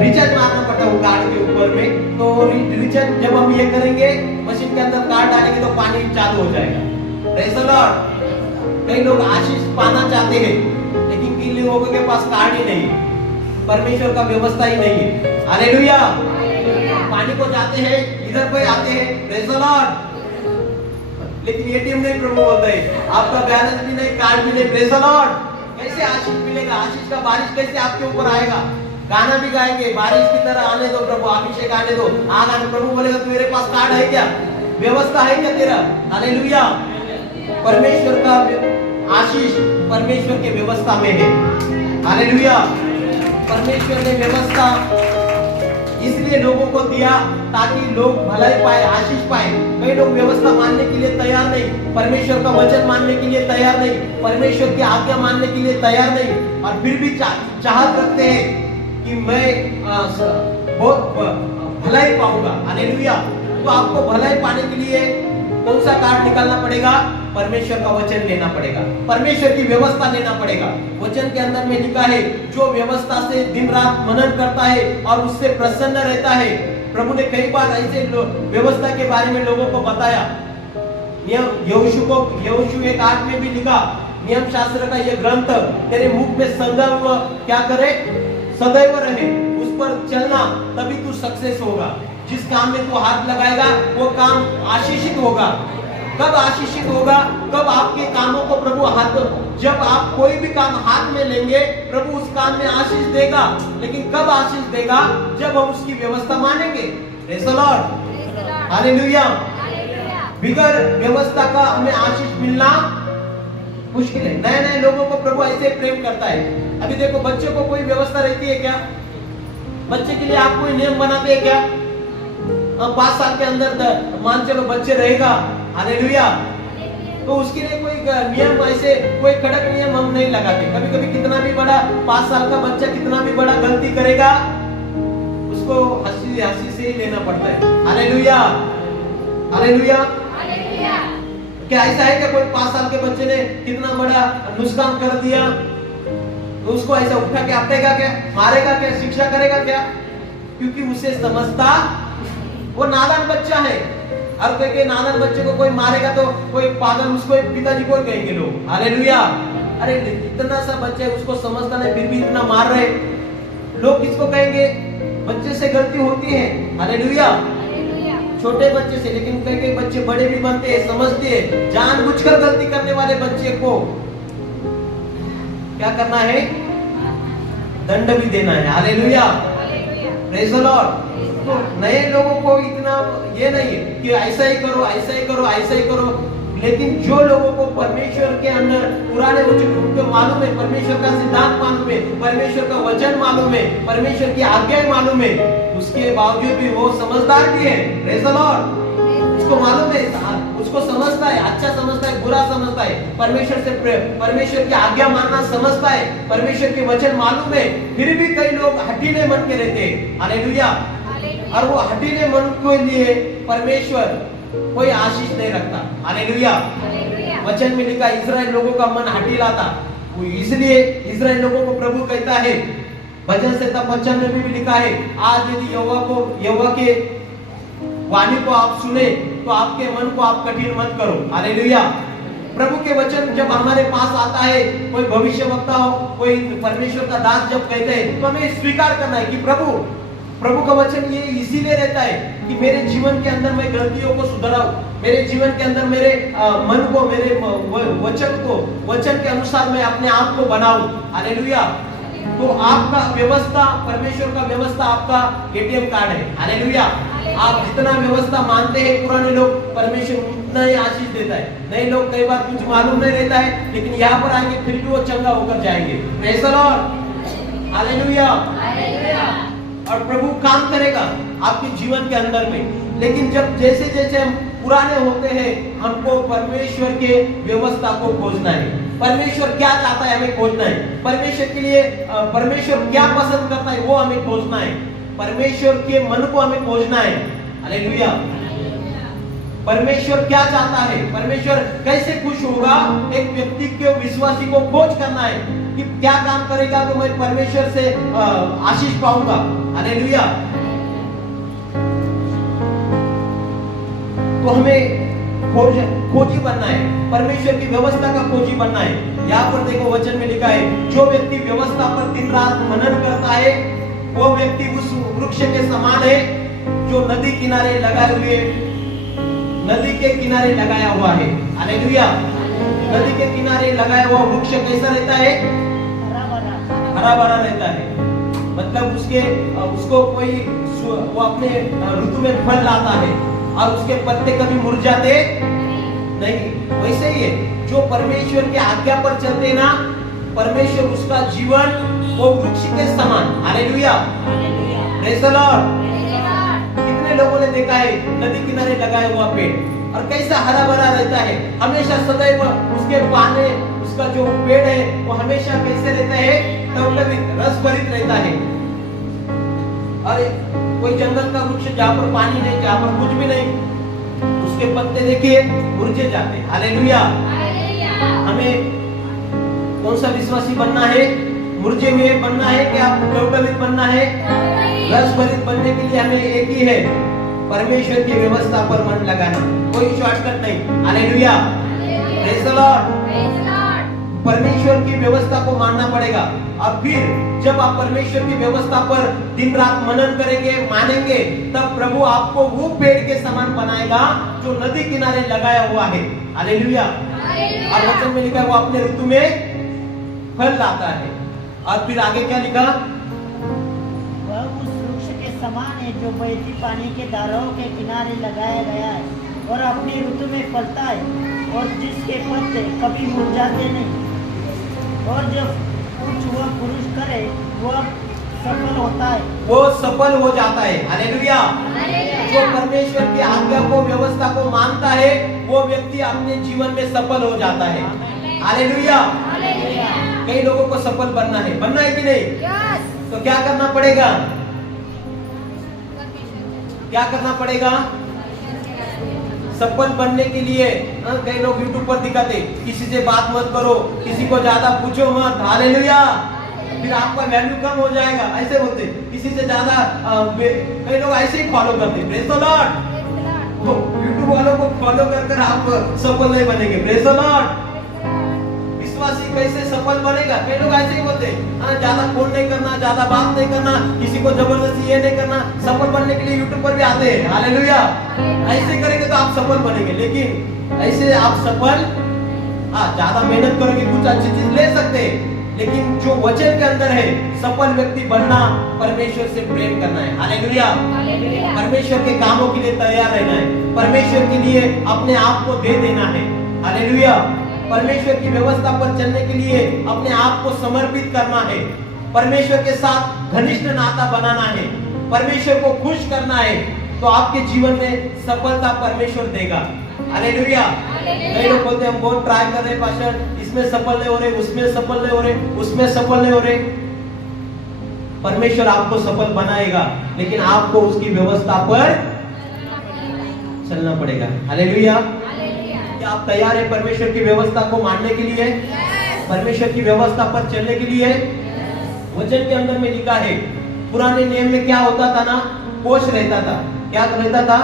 Recharge मारना पड़ता है वो कार्ड के ऊपर में, तो रिचार्ज जब हम ये करेंगे मशीन के अंदर कार्ड डालेंगे तो पानी चालू हो जाएगा। Praise the Lord. कई लोग आशीष पाना चाहते हैं लेकिन कई लोगों के पास कार्ड ही नहीं है, परमेश्वर का व्यवस्था ही नहीं है। हालेलुया। पानी को जाते हैं, इधर कोई आते हैं, प्रेज़ द लॉर्ड, लेकिन एटीएम नहीं प्रभु बोलता है, आपका बैलेंस भी नहीं, कार्ड भी नहीं। Praise the Lord. कैसे आशीष मिलेगा? आशीष का बारिश कैसे आपके ऊपर आएगा? गाना भी गाएंगे, बारिश की तरह आने दो प्रभु, अभिषेक आने दो, आगा। प्रभु बोलेगा मेरे पास कार्ड है क्या? व्यवस्था है क्या तेरा? हालेलुया। परमेश्वर का आशीष परमेश्वर के व्यवस्था में है। हालेलुया। परमेश्वर ने व्यवस्था इसलिए लोगों को दिया ताकि लोग भलाई पाए, आशीष पाए। कई लोग व्यवस्था मानने के लिए तैयार नहीं, परमेश्वर का वचन मानने के लिए तैयार नहीं, परमेश्वर की आज्ञा मानने के लिए तैयार नहीं, और फिर भी चाहत रखते हैं कि मैं बहुत भलाई पाऊंगा। हालेलुया। तो आपको भलाई पाने के लिए कौन सा कार्ड निकालना पड़ेगा? परमेश्वर का वचन लेना पड़ेगा, परमेश्वर की व्यवस्था लेना पड़ेगा। वचन के अंदर में लिखा है जो व्यवस्था से दिन रात मनन करता है और उससे प्रसन्न रहता है। प्रभु ने कई बार ऐसे व्यवस्था के बारे में लोगों को बताया। यहोशू 1:8 में भी लिखा, नियम शास्त्र का यह ग्रंथ तेरे मुख में संकल्प क्या करे? सदैव रहे, उस पर चलना, तभी तू सक्सेस होगा। जिस काम में तू हाथ लगाएगा वो काम आशीषित होगा। कब आशीषित होगा? कब आपके कामों को प्रभु हाथ, जब आप कोई भी काम हाथ में लेंगे प्रभु उस काम में आशीष देगा। लेकिन कब आशीष देगा? जब हम उसकी व्यवस्था मानेंगे। Praise the Lord. हालेलुया। बिगर व्यवस्था का हमें आशीष मिलना मुश्किल है। नए नए लोगों को प्रभु ऐसे प्रेम करता है। अभी देखो, बच्चे को कोई व्यवस्था रहती है क्या? बच्चे के लिए आप कोई नियम बनाते हैं क्या? 5 साल के अंदर मान चलो बच्चे रहेगा, हालेलुया, तो उसके लिए कोई नियम, ऐसे कोई कड़क नियम हम नहीं लगाते। कभी कभी कितना भी बड़ा 5 साल का बच्चा कितना भी बड़ा गलती करेगा उसको हंसी हंसी से ही लेना पड़ता है। हालेलुया। हालेलुया। क्या ऐसा है कि कोई 5 साल के बच्चे ने कितना बड़ा नुकसान कर दिया तो उसको ऐसा उठा के आपटेगा क्या? मारेगा क्या? शिक्षा करेगा क्या? क्योंकि उसे समझता वो नादान बच्चा है। और कोई नादान बच्चे को कोई मारेगा तो कोई पागल, उसको पिताजी को कहेंगे लोग। हालेलुया। अरे इतना सा बच्चा है, उसको समझता नहीं, फिर भी इतना मार रहे, लोग किसको कहेंगे? बच्चे से गलती होती है। हालेलुया। छोटे बच्चे से, लेकिन कई बच्चे बड़े भी बनते हैं, समझते हैं। जानबूझकर गलती करने वाले बच्चे को क्या करना है? दंड भी देना है। हालेलुया। Praise the Lord. तो नए लोगों को इतना ये नहीं है कि ऐसा ही करो, ऐसा ही करो, ऐसा ही करो, लेकिन जो लोगों को परमेश्वर के अंदर पुराने उनको मालूम है, परमेश्वर का सिद्धांत मालूम है, परमेश्वर का वचन मालूम है, परमेश्वर की आज्ञा मालूम है, उसके बावजूद भी वो समझदार भी है। Praise the Lord. उसको उसको मालूम है, उसको समझता है, अच्छा समझता है, बुरा समझता है, परमेश्वर की आज्ञा मानना समझता है, परमेश्वर के वचन मालूम है, फिर भी कई लोग हठीले मन के रहते हैं। हालेलुया। और वो हठीले मन के लिए परमेश्वर कोई आशीष नहीं रखता। हालेलुया। वचन में लिखा इस्राएल लोगों का मन हठीला था, वो इसलिए इस्राएल लोगों को प्रभु कहता है, भजन संहिता 95 में भी लिखा है, आज यदि यहोवा के वाणी को आप सुने तो आपके मन को आप कठिन मत करो। हालेलुया। प्रभु के वचन जब हमारे पास आता है, कोई भविष्यवक्ता हो, कोई परमेश्वर का दास जब कहते हैं, तो हमें स्वीकार करना है कि प्रभु का वचन ये इसीलिए रहता है कि मेरे जीवन के अंदर मैं गलतियों को सुधाराऊं, मेरे जीवन के अंदर मेरे मन को, मेरे वचन के अनुसार मैं अपने आप को बनाऊं। हालेलुया। तो आपका व्यवस्था, परमेश्वर का व्यवस्था आपका एटीएम कार्ड है। हालेलुया। आप जितना व्यवस्था मानते हैं पुराने लोग, परमेश्वर उतना ही आशीष देता है। नए लोग कई बार कुछ मालूम नहीं रहता है, लेकिन यहाँ पर आएंगे फिर भी वो चंगा होकर जाएंगे। Praise the Lord. हालेलुया। और प्रभु काम करेगा आपके जीवन के अंदर में। लेकिन जब जैसे जैसे हम पुराने होते हैं, हमको परमेश्वर के व्यवस्था को खोजना है। परमेश्वर क्या चाहता है हमें खोजना है। परमेश्वर के लिए परमेश्वर क्या पसंद करता है वो हमें खोजना है। परमेश्वर के मन को हमें खोजना है। हालेलुया। परमेश्वर क्या चाहता है, परमेश्वर कैसे खुश होगा, एक व्यक्ति के विश्वासी को खोज करना है कि क्या काम करेगा तो मैं परमेश्वर से आशीष पाऊंगा। हालेलुया। तो हमें खोजी बनना है, परमेश्वर की व्यवस्था का खोजी बनना है। यहाँ पर देखो वचन में लिखा है, जो व्यक्ति व्यवस्था पर दिन रात मनन करता है वो व्यक्ति उस वृक्ष के समान है जो नदी किनारे लगाए हुए, नदी के किनारे लगाया हुआ है। हालेलुया। नदी के किनारे लगाया हुआ वृक्ष कैसा रहता है? हरा भरा रहता है। मतलब उसको कोई वो अपने ऋतु में फल लाता है और उसके पत्ते कभी मुरझाते नहीं। वैसे ही है, जो परमेश्वर की आज्ञा पर चलते ना, परमेश्वर उसका जीवन वो वृक्ष के समान। हालेलुया। Praise the Lord. कितने लोगों ने देखा है नदी किनारे लगाया हुआ पेड़ और कैसा हरा भरा रहता है, हमेशा सदैव उसके पाने, उसका जो पेड़ है वो हमेशा कैसे रहता है, तब रस भरित रहता है। और कोई जंगल का वृक्ष जहाँ पर पानी नहीं, जहाँ पर कुछ भी नहीं, उसके पत्ते देखिए मुरझे जाते हैं। हालेलुया। हमें कौन सा विश्वासी बनना है? मुरझे हुए बनना है कि आप डबलित बनना है? रस भरित बनने के लिए हमें एक ही है, परमेश्वर की व्यवस्था पर मन लगाना, कोई शॉर्टकट नहीं। हालेलुया। Praise the Lord. परमेश्वर की व्यवस्था को मानना पड़ेगा। अब फिर जब आप परमेश्वर की व्यवस्था पर दिन रात मनन करेंगे, मानेंगे, तब प्रभु आपको वो पेड़ के समान बनाएगा जो नदी किनारे लगाया हुआ है। हालेलुया। और वचन में लिखा है वो अपने ऋतु में फल लाता है। और फिर आगे क्या लिखा? वह उस वृक्ष के समान है जो बहती पानी के धाराओं के किनारे लगाया गया है और अपनी ऋतु में फलता है और जिसके पत्ते कभी मुरझाते नहीं। और जब कुछ वह पुरुष करे वह सफल होता है, वो सफल हो जाता है। हालेलुया। जो परमेश्वर की आज्ञा को, व्यवस्था को मानता है, वो व्यक्ति अपने जीवन में सफल हो जाता है। हालेलुया। कई लोगों को सफल बनना है कि नहीं? तो क्या करना पड़ेगा? क्या करना पड़ेगा? सफल बनने के लिए कई लोग यूट्यूब पर दिखाते, किसी से बात मत करो, किसी को ज्यादा पूछो मत। हालेलुया। फिर आपका वैल्यू कम हो जाएगा, ऐसे बोलते। किसी से ज्यादा कई लोग ऐसे ही फॉलो करते। Praise the Lord. यूट्यूब वालों को फॉलो कर आप सफल नहीं बनेंगे। Praise the Lord. विश्वासी कैसे सफल बनेगा? कई लोग ऐसे ही बोलते, ज्यादा फोन नहीं करना, ज्यादा बात नहीं करना, किसी को जबरदस्ती ये नहीं करना। सफल बनने के लिए यूट्यूब पर भी आते हैं। हालेलुया। ऐसे करेंगे तो आप सफल बनेंगे, लेकिन ऐसे आप सफल, ज्यादा मेहनत करोगे कुछ अच्छी चीज ले सकते हैं, लेकिन जो वचन के अंदर है, सफल व्यक्ति बनना परमेश्वर से प्रेम करना है। हालेलुया। परमेश्वर के कामों के लिए तैयार रहना है, परमेश्वर के लिए अपने आप को दे देना है। हालेलुया। परमेश्वर की व्यवस्था पर चलने के लिए अपने आप को समर्पित करना है, परमेश्वर के साथ घनिष्ठ नाता बनाना है, परमेश्वर को खुश करना है। तो आपके जीवन में सफलता परमेश्वर देगा। हालेलुया। कई लोग बोलते हैं हम बहुत ट्राई कर रहे हैं पास्टर, इसमें सफल नहीं हो रहे, उसमें सफल नहीं हो रहे, उसमें सफल नहीं हो रहे। परमेश्वर आपको सफल बनाएगा, लेकिन आपको उसकी व्यवस्था पर चलना पड़ेगा। हालेलुया। क्या आप तैयार हैं परमेश्वर की व्यवस्था को मानने के लिए? परमेश्वर की व्यवस्था पर चलने के लिए? वचन के अंदर में लिखा है, पुराने नियम में क्या होता था ना, कोष रहता था। क्या रहता था?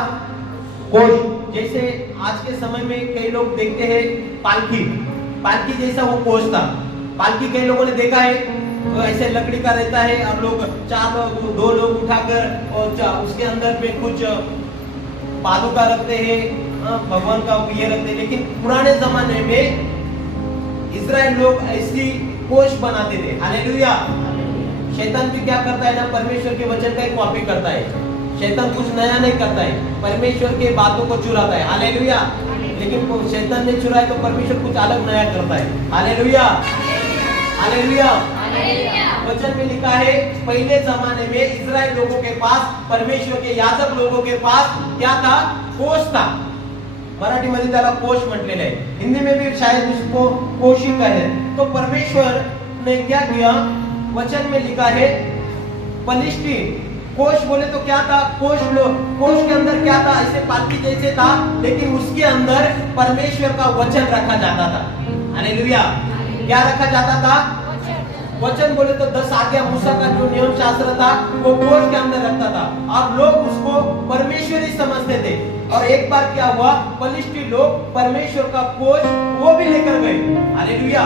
कोष। जैसे आज के समय में कई लोग देखते हैं पालकी, पालकी जैसा वो कोष था। पालकी कई लोगों ने देखा है, तो ऐसे लकड़ी का रहता है और लोग 4 लोग 2 लोग उठाकर और उसके अंदर में कुछ पादुका रखते हैं, भगवान का ये रखते हैं। लेकिन पुराने जमाने में इजराइल लोग ऐसी कोष बनाते थे। हालेलुया। शैतान भी क्या करता है ना, परमेश्वर के वचन का एक कॉपी करता है। शैतान कुछ नया नहीं करता है, परमेश्वर के बातों को चुराता है। हालेलुया। लेकिन शैतान ने चुराया तो परमेश्वर कुछ अलग नया करता है। हालेलुया। हालेलुया। वचन में लिखा है, पहले जमाने में इजराइल लोगों के पास, परमेश्वर के याजक लोगों के पास क्या था? कोष था। मराठी मध्ये त्याला कोष म्हटलेलं आहे, हिंदी में भी शायद उसको कोशी कहे। तो परमेश्वर ने क्या किया? वचन में लिखा है, पलिश्तीन कोष बोले तो क्या था? कोष के अंदर क्या था? ऐसे पालकी जैसे था, लेकिन उसके अंदर परमेश्वर का वचन रखा जाता था। हालेलुया। क्या रखा जाता था? वचन बोले तो 10 आज्ञा, मूसा का जो नियम शास्त्र था वो कोष के अंदर रखता था, और लोग उसको परमेश्वर ही समझते थे। और एक बार क्या हुआ, पलिश्ती लोग परमेश्वर का कोष वो भी लेकर गए। हालेलुया।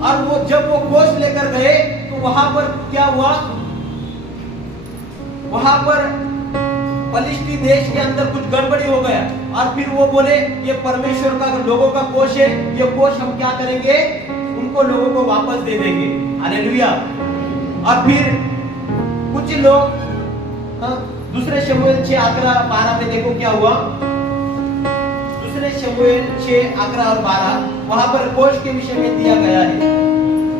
और वो जब वो कोष लेकर गए तो वहां पर क्या हुआ? वहां पर पलिश्ती देश के अंदर कुछ गड़बड़ी हो गया, और फिर वो बोले ये परमेश्वर का लोगों का कोष है, ये कोष हम क्या करेंगे? उनको लोगों को वापस दे देंगे। हालेलुया। और फिर कुछ लोग दूसरे शमूएल 6:11-12 में देखो क्या हुआ। दूसरे शमूएल 6:11 और 12 वहां पर कोष के विषय में दिया गया है।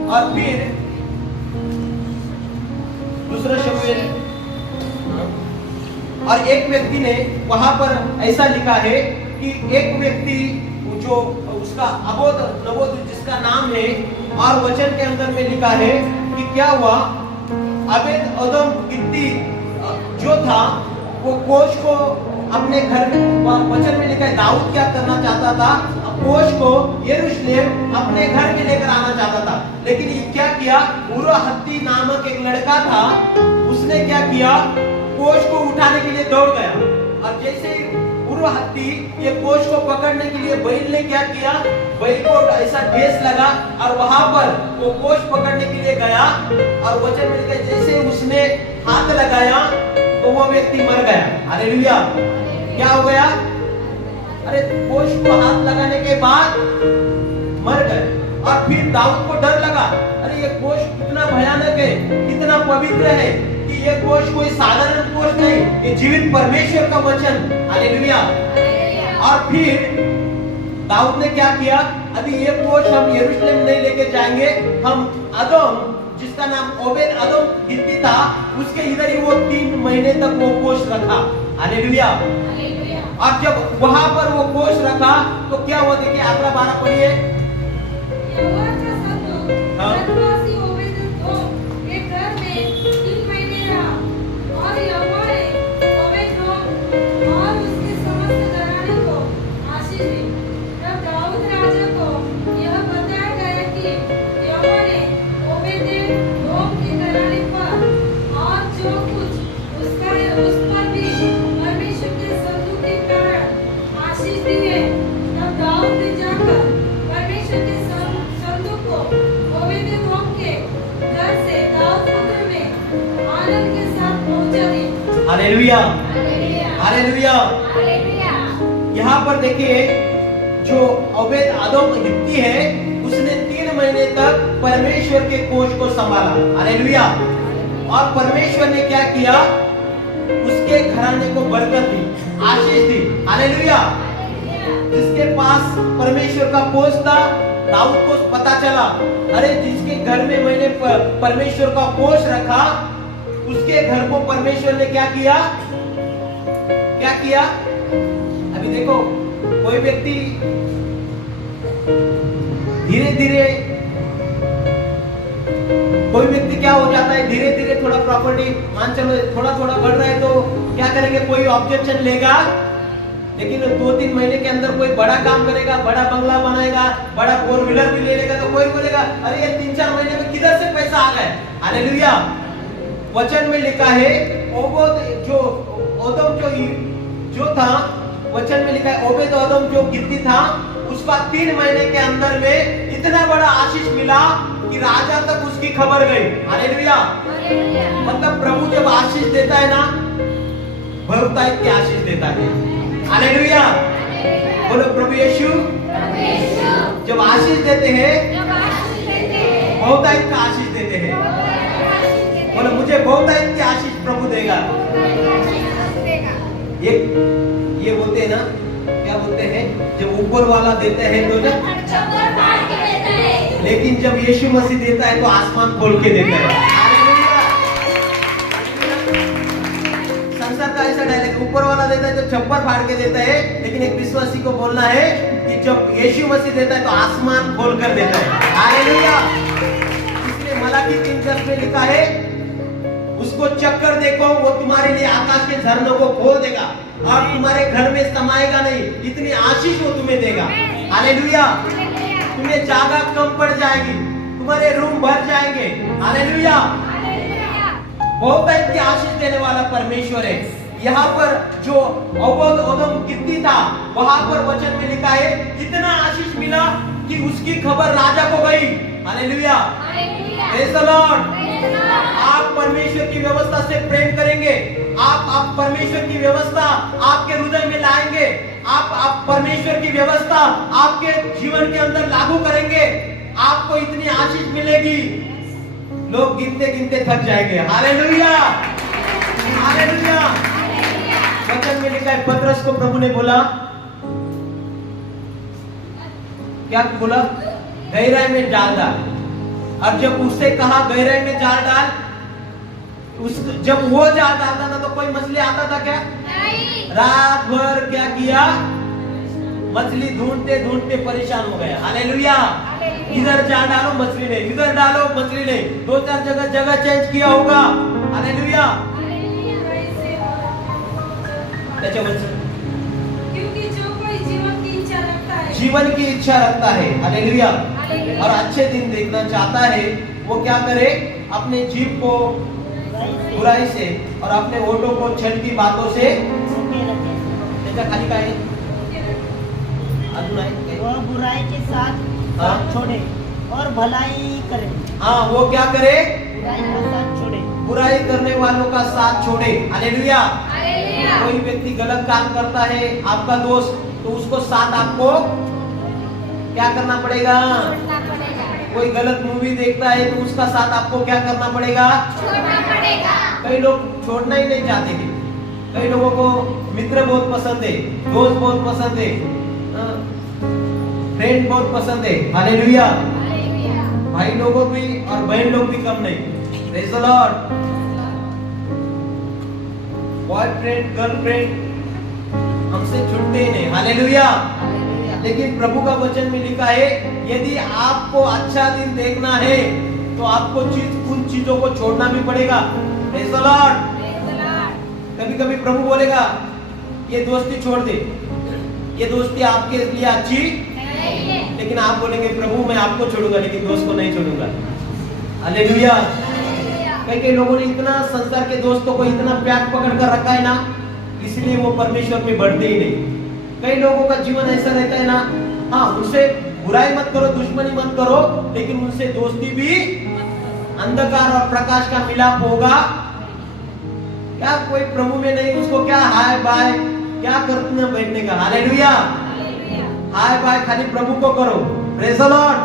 और फिर दूसरा शमूएल, और एक व्यक्ति ने वहां पर ऐसा लिखा है कि एक व्यक्ति जो उसका अबोध नबोध जिसका नाम है, और वचन के अंदर में लिखा है कि क्या हुआ, अबेद अदम गित्ती जो था वो कोष को अपने घर, वचन में लिखा है दाऊद क्या करना चाहता था? कोष को यरूशलेम अपने घर में लेकर आना चाहता था। लेकिन ये क्या किया? उरा हत्ती नामक एक लड़का था, उसने क्या किया? कोष को उठाने के लिए दौड़ गया, और जैसे उरा हत्ती ये कोष को पकड़ने के लिए बैल ने क्या किया? बैल को ऐसा ठेस लगा, और वहां पर वो कोष पकड़ने के लिए गया, और वचन में लिखा है जैसे उसने हाथ लगाया तो वो व्यक्ति मर गया। हालेलुया। क्या हो गया? अरे कोष को हाथ लगाने के बाद मर गए। और फिर दाऊद को डर लगा, अरे ये कोष कितना भयानक है, कितना पवित्र है, कि ये कोष कोई साधारण कोष नहीं, ये जीवित परमेश्वर का वचन। हालेलुया। और फिर दाऊद ने क्या किया? अभी ये कोष हम यरूशलेम नहीं लेके जाएंगे, हम अदम जिसका नाम ओबेद अदम हित्ती था उसके इधर ही वो 3 महीने तक वो कोष रखा। हालेलुया। और जब वहां पर वो कोष रखा तो क्या हुआ? देखिए 11-12 पढ़िए। हालेलुया। हालेलुया। यहाँ पर देखिए जो ओबेद अदोम हित्ती है उसने 3 महीने तक परमेश्वर के कोष को संभाला। हालेलुया। और परमेश्वर ने क्या किया? उसके घराने को बरकत दी, आशीष दी। हालेलुया। जिसके पास परमेश्वर का कोष था, दाऊद को पता चला, अरे जिसके घर में मैंने परमेश्वर का कोष रखा उसके घर को परमेश्वर ने क्या किया? क्या किया? अभी देखो, कोई व्यक्ति धीरे धीरे, कोई व्यक्ति क्या हो जाता है, धीरे धीरे थोड़ा प्रॉपर्टी मान चलो थोड़ा थोड़ा बढ़ रहा है तो क्या करेंगे, कोई ऑब्जेक्शन लेगा, लेकिन 2-3 महीने के अंदर कोई बड़ा काम करेगा, बड़ा बंगला बनाएगा, बड़ा 4 व्हीलर भी ले लेगा, तो कोई बोलेगा अरे ये 3-4 महीने में किधर से पैसा आ गया? हालेलुया। वचन में लिखा है ओबोद जो था, वचन में लिखा है ओबेद ओदम जो गिद्दी था, उसका 3 महीने के अंदर में इतना बड़ा आशीष मिला कि राजा तक उसकी खबर गई। हालेलुया। मतलब प्रभु जब आशीष देता है ना, बहुतायत की आशीष देता है। हालेलुया। बोलो प्रभु यीशु जब आशीष देते हैं, बहुतायत का आशीष देते हैं। बोलो मुझे बहुतायत की आशीष प्रभु देगा। ये बोलते हैं ना, क्या बोलते हैं, जब ऊपर वाला देते हैं तो जब, लेकिन जब यीशु मसीह देता है तो आसमान खोल के देता है। संसार का ऐसा डायलॉग, ऊपर वाला देता है तो छप्पर फाड़ के देता है, लेकिन एक विश्वासी को बोलना है कि जब यीशु मसीह देता है तो आसमान खोल कर देता है। हालेलुया। इसलिए मलाकी 3:10 में लिखा है, उसको चक्कर देखो, वो तुम्हारे लिए आकाश के झरनों को खोल देगा और तुम्हारे घर में समाएगा नहीं, इतनी आशीष वो तुम्हें देगा। हालेलुया। तुम्हें जगह कम पड़ जाएगी, तुम्हारे रूम भर जाएंगे। हालेलुया। बहुतायत की आशीष देने वाला परमेश्वर है। यहाँ पर जो ओबोद ओदम गिद्दी था, वहां पर वचन में लिखा है इतना आशीष मिला कि उसकी खबर राजा को गई। हालेलुया। Praise the Lord. आप परमेश्वर की व्यवस्था से प्रेम करेंगे, आप परमेश्वर की व्यवस्था आपके हृदय में लाएंगे, आप परमेश्वर की व्यवस्था आपके जीवन के अंदर लागू करेंगे, आपको इतनी आशीष मिलेगी, लोग गिनते गिनते थक जाएंगे। हालेलुया। हालेलुया। वचन में लिखा है, पतरस को प्रभु ने बोला, क्या बोला? गहराई में डाल डाल। अब जब उससे कहा गहराई में जाल डाल, जब वो जाल डालता था तो कोई मछली आता था क्या? नहीं। रात भर क्या किया? मछली ढूंढते ढूंढते परेशान हो गया। हालेलुया। इधर जाल डालो मछली नहीं, इधर डालो मछली नहीं, 2-4 जगह चेंज किया होगा। हालेलुया। क्योंकि जो कोई जीवन की इच्छा रखता है, जीवन की इच्छा रखता है, हालेलुया, और अच्छे दिन देखना चाहता है, वो क्या करे? अपने जीव को बुराई से और अपने होठों को छल की बातों से खाली का है। वो बुराई के साथ छोड़े और भलाई करे। हाँ, वो क्या करे? बुराई का साथ छोड़े, बुराई करने वालों का साथ छोड़े। हालेलुया। कोई व्यक्ति गलत काम करता है, आपका दोस्त, तो उसको साथ आपको क्या करना पड़ेगा? कोई गलत मूवी देखता है तो उसका साथ आपको क्या करना पड़ेगा? छोड़ना पड़ेगा। कई लोग छोड़ना ही नहीं चाहते हैं। कई लोगों को मित्र बहुत पसंद है, दोस्त बहुत पसंद है, फ्रेंड बहुत पसंद है। हालेलुया। भाई लोगों भी और बहन लोग भी कम नहीं। Praise the Lord. Boyfriend girlfriend हमसे छूटते ही नहीं। हालेलुया। लेकिन प्रभु का वचन में लिखा है, यदि आपको अच्छा दिन देखना है तो आपको उन चीजों को छोड़ना भी पड़ेगा। Praise the Lord. कभी कभी प्रभु बोलेगा ये दोस्ती छोड़ दे, ये दोस्ती आपके लिए अच्छी नहीं है, लेकिन आप बोलेंगे प्रभु मैं आपको छोड़ूंगा लेकिन दोस्त को नहीं छोड़ूंगा। हालेलुया। कई लोगों ने इतना संसार के दोस्तों को इतना प्यार पकड़ कर रखा है ना, इसलिए वो परमेश्वर में बढ़ते ही नहीं। कई लोगों का जीवन ऐसा रहता है ना, हाँ उनसे बुराई मत करो, दुश्मनी मत करो, लेकिन उनसे दोस्ती भी अंधकार और प्रकाश का मिलाप होगा। क्या कोई प्रभु में नहीं, उसको क्या हाय बाय क्या करना बैठने का। हालेलुया। हाय बाय खाली प्रभु को करो। Praise the Lord.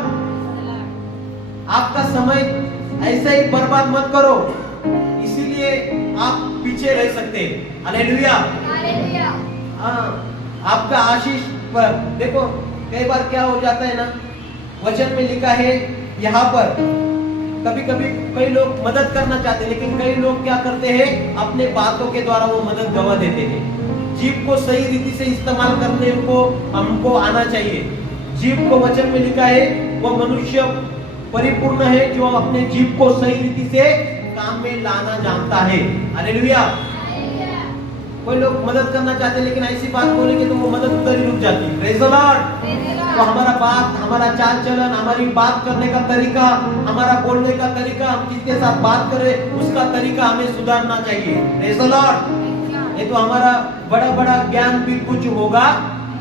आपका समय ऐसा ही बर्बाद मत करो, इसीलिए आप पीछे रह सकते हैं। हालेलुया। हाँ, आपका आशीष पर देखो, कई बार क्या हो जाता है ना, वचन में लिखा है यहाँ पर, कभी कभी कई लोग मदद करना चाहते हैं, लेकिन कई लोग क्या करते हैं, अपने बातों के द्वारा वो मदद गवा देते हैं। जीभ को सही रीति से इस्तेमाल करने को हमको आना चाहिए। जीभ को वचन में लिखा है वो मनुष्य परिपूर्ण है जो अपने जीभ को सही रीति से काम में लाना जानता है। हालेलुया। कोई लोग मदद करना चाहते हैं लेकिन ऐसी बात बोलेंगे तो वो मदद उधर ही रुक जाती है। Praise the Lord. तो हमारा बात, हमारा चाल चलन, हमारी बात करने का तरीका, हमारा बोलने का तरीका, हम किसके साथ बात करें उसका तरीका हमें सुधारना चाहिए। Praise the Lord. ये तो हमारा बड़ा बड़ा ज्ञान भी कुछ होगा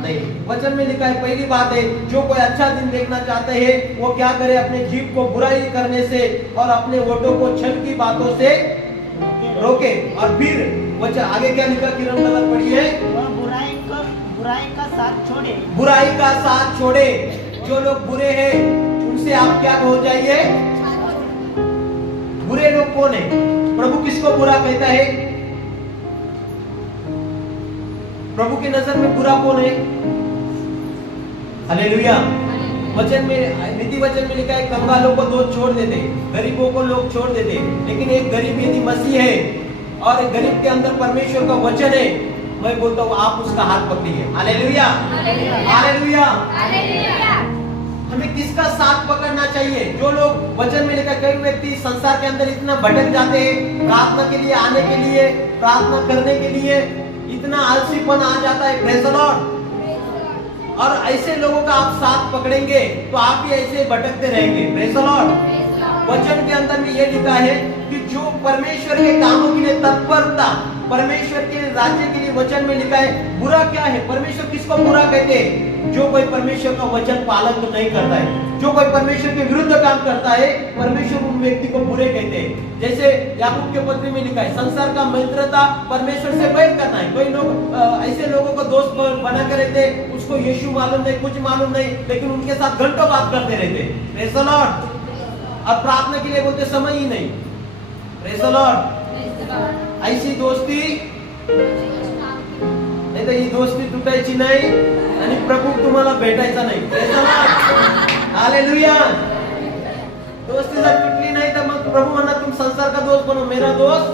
नहीं। वचन में लिखा है पहली बात है जो कोई अच्छा दिन देखना चाहते हैं वो क्या करे, अपने जीभ को बुराई करने से और अपने होठों को छल की बातों से रोके। और फिर वचन आगे क्या लिखा, किरण गलत पड़ी है, वह बुराई का साथ छोड़े। बुराई का साथ छोड़े। जो लोग बुरे हैं उनसे आप क्या हो जाइए। बुरे लोग कौन है? प्रभु किसको बुरा कहता है? प्रभु की नजर में बुरा कौन है? हालेलुया। वचन में, नीति वचन में लिखा है कंगालों को दोष छोड़ देते, गरीबों को लोग छोड़ देते, लेकिन एक गरीब यदि मसीह है और एक गरीब के अंदर परमेश्वर का वचन है, मैं बोलता हूँ आप उसका हाथ पकड़िए। Hallelujah, hallelujah. हमें किसका साथ पकड़ना चाहिए? जो लोग वचन में लिखा, कई व्यक्ति संसार के अंदर इतना भटक जाते हैं, प्रार्थना के लिए आने के लिए, प्रार्थना करने के लिए इतना आलसीपन आ जाता है। Praise the Lord. और ऐसे लोगों का आप साथ पकड़ेंगे तो आप भी ऐसे भटकते रहेंगे। Praise the Lord. वचन के अंदर में ये लिखा है कि जो परमेश्वर के कामों के लिए तत्परता, परमेश्वर के राज्य के लिए, वचन में लिखा है बुरा क्या है? परमेश्वर किसको बुरा कहते हैं? जो कोई परमेश्वर का वचन पालन नहीं करता है, जो कोई परमेश्वर के विरुद्ध काम करता है, परमेश्वर उन व्यक्ति को बुरे कहते हैं। जैसे याकूब के पत्री में लिखा है संसार का मित्रता परमेश्वर से बैर करना है। कोई लोग ऐसे लोगों को दोस्त बना कर रहते, उसको यीशु मालूम नहीं, कुछ मालूम नहीं, लेकिन उनके साथ घंटों बात करते रहते। Praise the Lord. अब प्रार्थना के लिए बोलते समय ही नहीं। Praise the Lord. ऐसी दोस्ती नाही तर ही दोस्ती तुटायची नाही आणि प्रभू तुम्हाला भेटायचा नाही। Praise the Lord. हालेलुया। दोस्ती जर टूटली नहीं तो मग प्रभु म्हणणार तुम संसार का दोस्त बनो, मेरा दोस्त,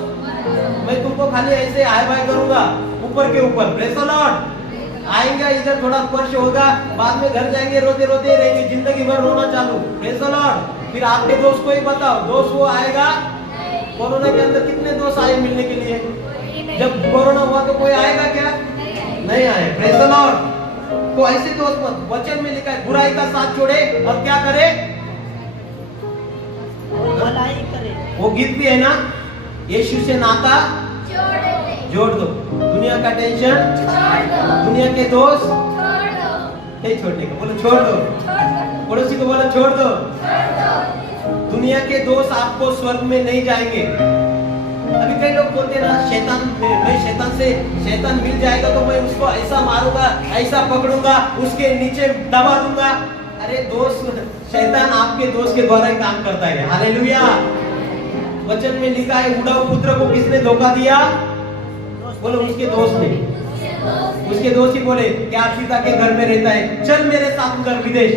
मैं तुमको खाली ऐसे हाय बाय करूंगा ऊपर के ऊपर। Praise the Lord. आएंगे इधर थोड़ा स्पर्श होगा, बाद में घर जाएंगे रोते रोते रहेंगे, जिंदगी भर रोना चालू। Praise the Lord. फिर आपके दोस्त को ही बताओ, दोस्त वो आएगा। कोरोना के अंदर कितने दोस्त आए मिलने के लिए? जब कोरोना हुआ तो कोई आएगा क्या? नहीं आए। Praise the Lord. तो ऐसे दोस्त मत। वचन में लिखा है बुराई का साथ छोड़े और क्या करे? भलाई करे। वो गीत भी है ना, यीशु से नाता जोड़ दो, दुनिया का टेंशन, दुनिया के दोस्त नहीं छोड़ने का। बोलो छोड़ दो। पड़ोसी को बोलो छोड़ दो। दुनिया के दोस्त आपको स्वर्ग में नहीं जाएंगे। अभी कई लोग बोलते हैं ना शैतान, मैं शैतान मिल जाएगा तो मैं उसको ऐसा मारूंगा, ऐसा पकड़ूंगा, उसके नीचे दबा दूंगा। अरे दोस्त, शैतान आपके दोस्त के द्वारा ही काम करता है। हालेलुया। वचन में लिखा है उड़ाऊ पुत्र को किसने धोखा दिया? बोलो उसके दोस्त ने। उसके दोस्त ही बोले क्या पिता के घर में रहता है, चल मेरे साथ उधर विदेश।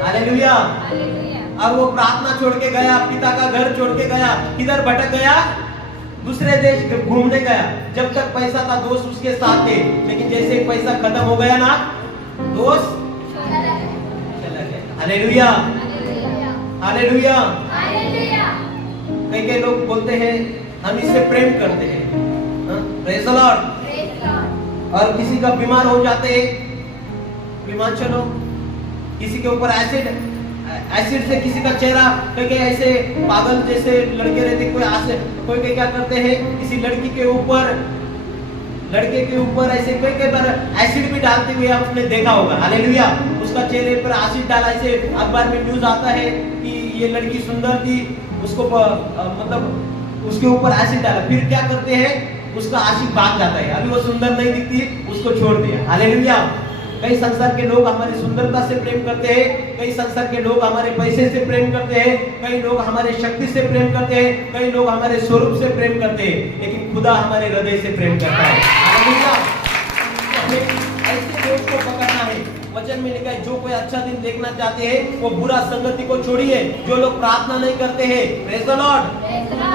हालेलुया। अब वो प्रार्थना छोड़ के गया, पिता का घर छोड़ के गया, किधर भटक गया? दूसरे देश घूमने गया। जब तक पैसा था दोस्त उसके साथ थे, लेकिन जैसे पैसा खत्म हो गया ना, दोस्त चला गया। Hallelujah, hallelujah. कई लोग बोलते हैं हम इससे प्रेम करते हैं, प्रेज़ द लॉर्ड। और किसी का बीमार हो जाते हैं, बीमार चलो, किसी के ऊपर एसिड से किसी का चेहरा, कई ऐसे पागल जैसे लड़के रहते, कोई क्या करते हैं किसी लड़की के ऊपर, लड़के के ऊपर ऐसे कई बार एसिड भी डालते हुए आपने देखा होगा। हालेलुया। उसका चेहरे पर एसिड डाला, ऐसे अखबार में न्यूज आता है कि ये लड़की सुंदर थी, उसको मतलब उसके ऊपर एसिड डाला, फिर क्या करते हैं उसका आशिक भाग जाता है, अभी वो सुंदर नहीं दिखती, उसको छोड़ दिया। हालेलुया। कई संसार के लोग हमारी सुंदरता से प्रेम करते हैं, कई संसार के लोग हमारे पैसे से प्रेम करते हैं, कई लोग हमारे शक्ति से प्रेम करते हैं, कई लोग हमारे स्वरूप से प्रेम करते हैं, लेकिन खुदा हमारे हृदय से प्रेम करता है। हालेलुया। ऐसे लोग को पकड़ना है। वचन में लिखा है जो कोई अच्छा दिन देखना चाहते हैं वो बुरा संगति को छोड़िए। जो लोग प्रार्थना नहीं करते हैं, प्रेज़ द लॉर्ड,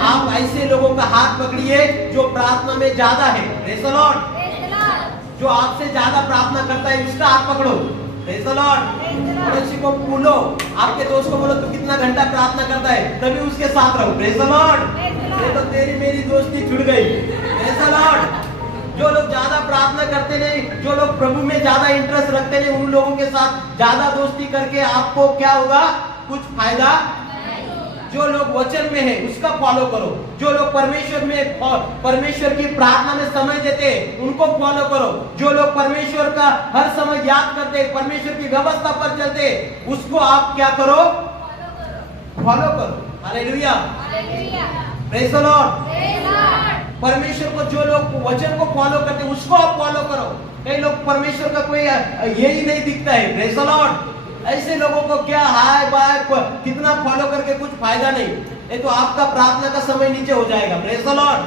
आप ऐसे लोगों का हाथ पकड़िए जो प्रार्थना में ज्यादा है। Praise the Lord. जो आपसे ज्यादा प्रार्थना करता है उसका हाथ पकड़ो। Praise the Lord. पड़ोसी को बोलो, आपके दोस्त को बोलो तू कितना घंटा प्रार्थना करता है, तभी उसके साथ रहो। Praise the Lord. ये तो तेरी मेरी दोस्ती छूट गई। Praise the Lord. जो लोग ज्यादा प्रार्थना करते नहीं, जो लोग प्रभु में ज्यादा इंटरेस्ट रखते नहीं, उन लोगों के साथ ज्यादा दोस्ती करके आपको क्या होगा, कुछ फायदा। जो लोग वचन में है उसका फॉलो करो, जो लोग परमेश्वर की प्रार्थना में समय देते हैं उनको फॉलो करो, जो लोग परमेश्वर का हर समय याद करते हैं, परमेश्वर की व्यवस्था पर चलते हैं, उसको आप क्या करो, फॉलो करो। Hallelujah, praise the Lord. परमेश्वर को जो लोग वचन को फॉलो करते हैं उसको आप फॉलो करो। कई लोग परमेश्वर का कोई यही नहीं दिखता है। Praise the Lord. ऐसे लोगों को क्या हाय बाय कितना फॉलो करके कुछ फायदा नहीं, ये तो आपका प्रार्थना का समय नीचे हो जाएगा। Praise the Lord.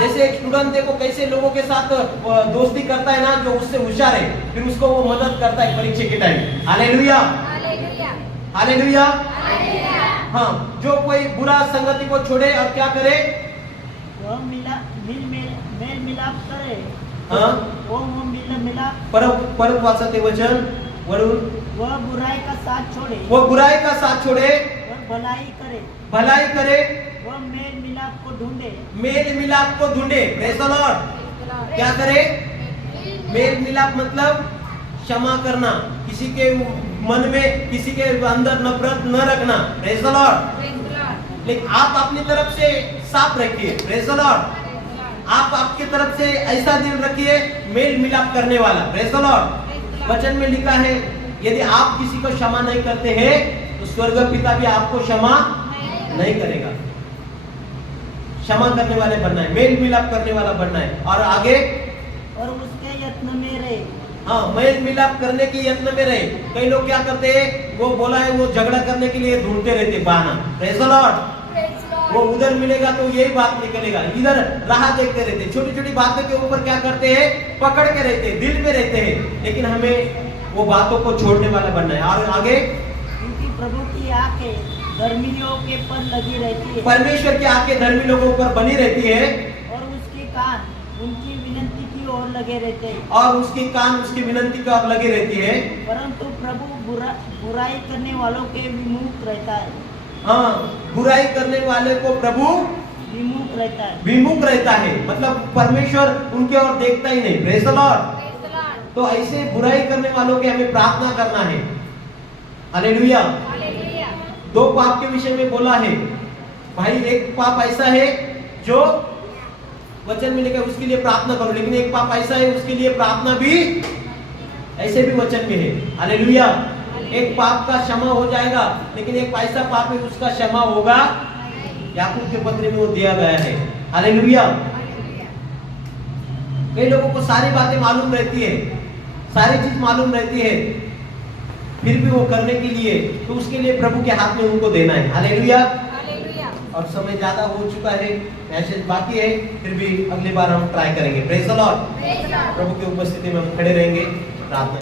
जैसे एक स्टूडेंट देखो कैसे लोगों के साथ दोस्ती करता है ना, जो उससे होशियार है, फिर उसको वो मदद करता है परीक्षा के टाइम। Hallelujah, hallelujah. हाँ, जो कोई बुरा संगति को छोड़े और क्या करे, वह मेल मिलाप करे। हाँ, वो मिल मिलाप परत वाचते वचन वरून, वह बुराई का साथ छोड़े। वो बुराई का साथ छोड़े, वह भलाई करे। भलाई करे, वह मेल मिलाप को ढूंढे। मेल मिलाप को ढूंढे। Praise the Lord. क्या करे, मेल मिलाप मतलब क्षमा करना, किसी के मन में किसी के अंदर नफरत न रखना। Praise the Lord. लेकिन आप अपनी तरफ से साफ रखिए। Praise the Lord. आप आपकी तरफ से ऐसा दिल रखिए मेल मिलाप करने वाला। Praise the Lord. वचन में लिखा है यदि आप किसी को क्षमा नहीं करते हैं तो स्वर्ग पिता भी आपको क्षमा नहीं करेगा। क्षमा करने वाले बनना है, मेल मिलाप करने वाला बनना है। और आगे, और उसके यत्न में रहे। हाँ, मेल मिलाप करने की यत्न में रहे। कई लोग क्या करते हैं, वो बोला है वो झगड़ा करने के लिए ढूंढते रहते बहाना। Praise the Lord. वो उधर मिलेगा तो यही बात निकलेगा, इधर राह देखते रहते, छोटी छोटी बातों के ऊपर क्या करते हैं, पकड़ के रहते हैं, दिल में रहते हैं। लेकिन हमें वो बातों को छोड़ने वाला बनना है। और आगे, क्योंकि प्रभु की आंखें धर्मियों के पर लगी रहती है। परमेश्वर की आंखें धर्मी लोगों पर बनी रहती है, और उसके कान उनकी विनती की ओर लगे रहते हैं। और उसकी कान उसकी विनती की ओर लगी रहती है। परंतु प्रभु बुराई करने वालों के विमुख रहता है। हाँ, बुराई करने वाले को प्रभु विमुख रहता है। विमुख रहता है मतलब परमेश्वर उनके ओर देखता ही नहीं। Praise the Lord. तो ऐसे बुराई करने वालों के हमें प्रार्थना करना है। हालेलुया। दो पाप के विषय में बोला है भाई, एक पाप ऐसा है जो वचन में लिखा है उसके लिए प्रार्थना करो, लेकिन एक पाप ऐसा है उसके लिए प्रार्थना भी ऐसे भी वचन में है। हालेलुया। एक पाप का क्षमा हो जाएगा, लेकिन एक ऐसा पाप है उसका क्षमा होगा, याकूब के पत्र में वो दिया गया है। हालेलुया। कई लोगों को सारी बातें मालूम रहती है, सारी चीज मालूम रहती है, फिर भी वो करने के लिए तो उसके लिए प्रभु के हाथ में उनको देना है। हालेलुया। और समय ज्यादा हो चुका है, मैसेज बाकी है, फिर भी अगली बार हम ट्राई करेंगे। Praise the Lord. प्रभु की उपस्थिति में हम खड़े रहेंगे, प्रार्थना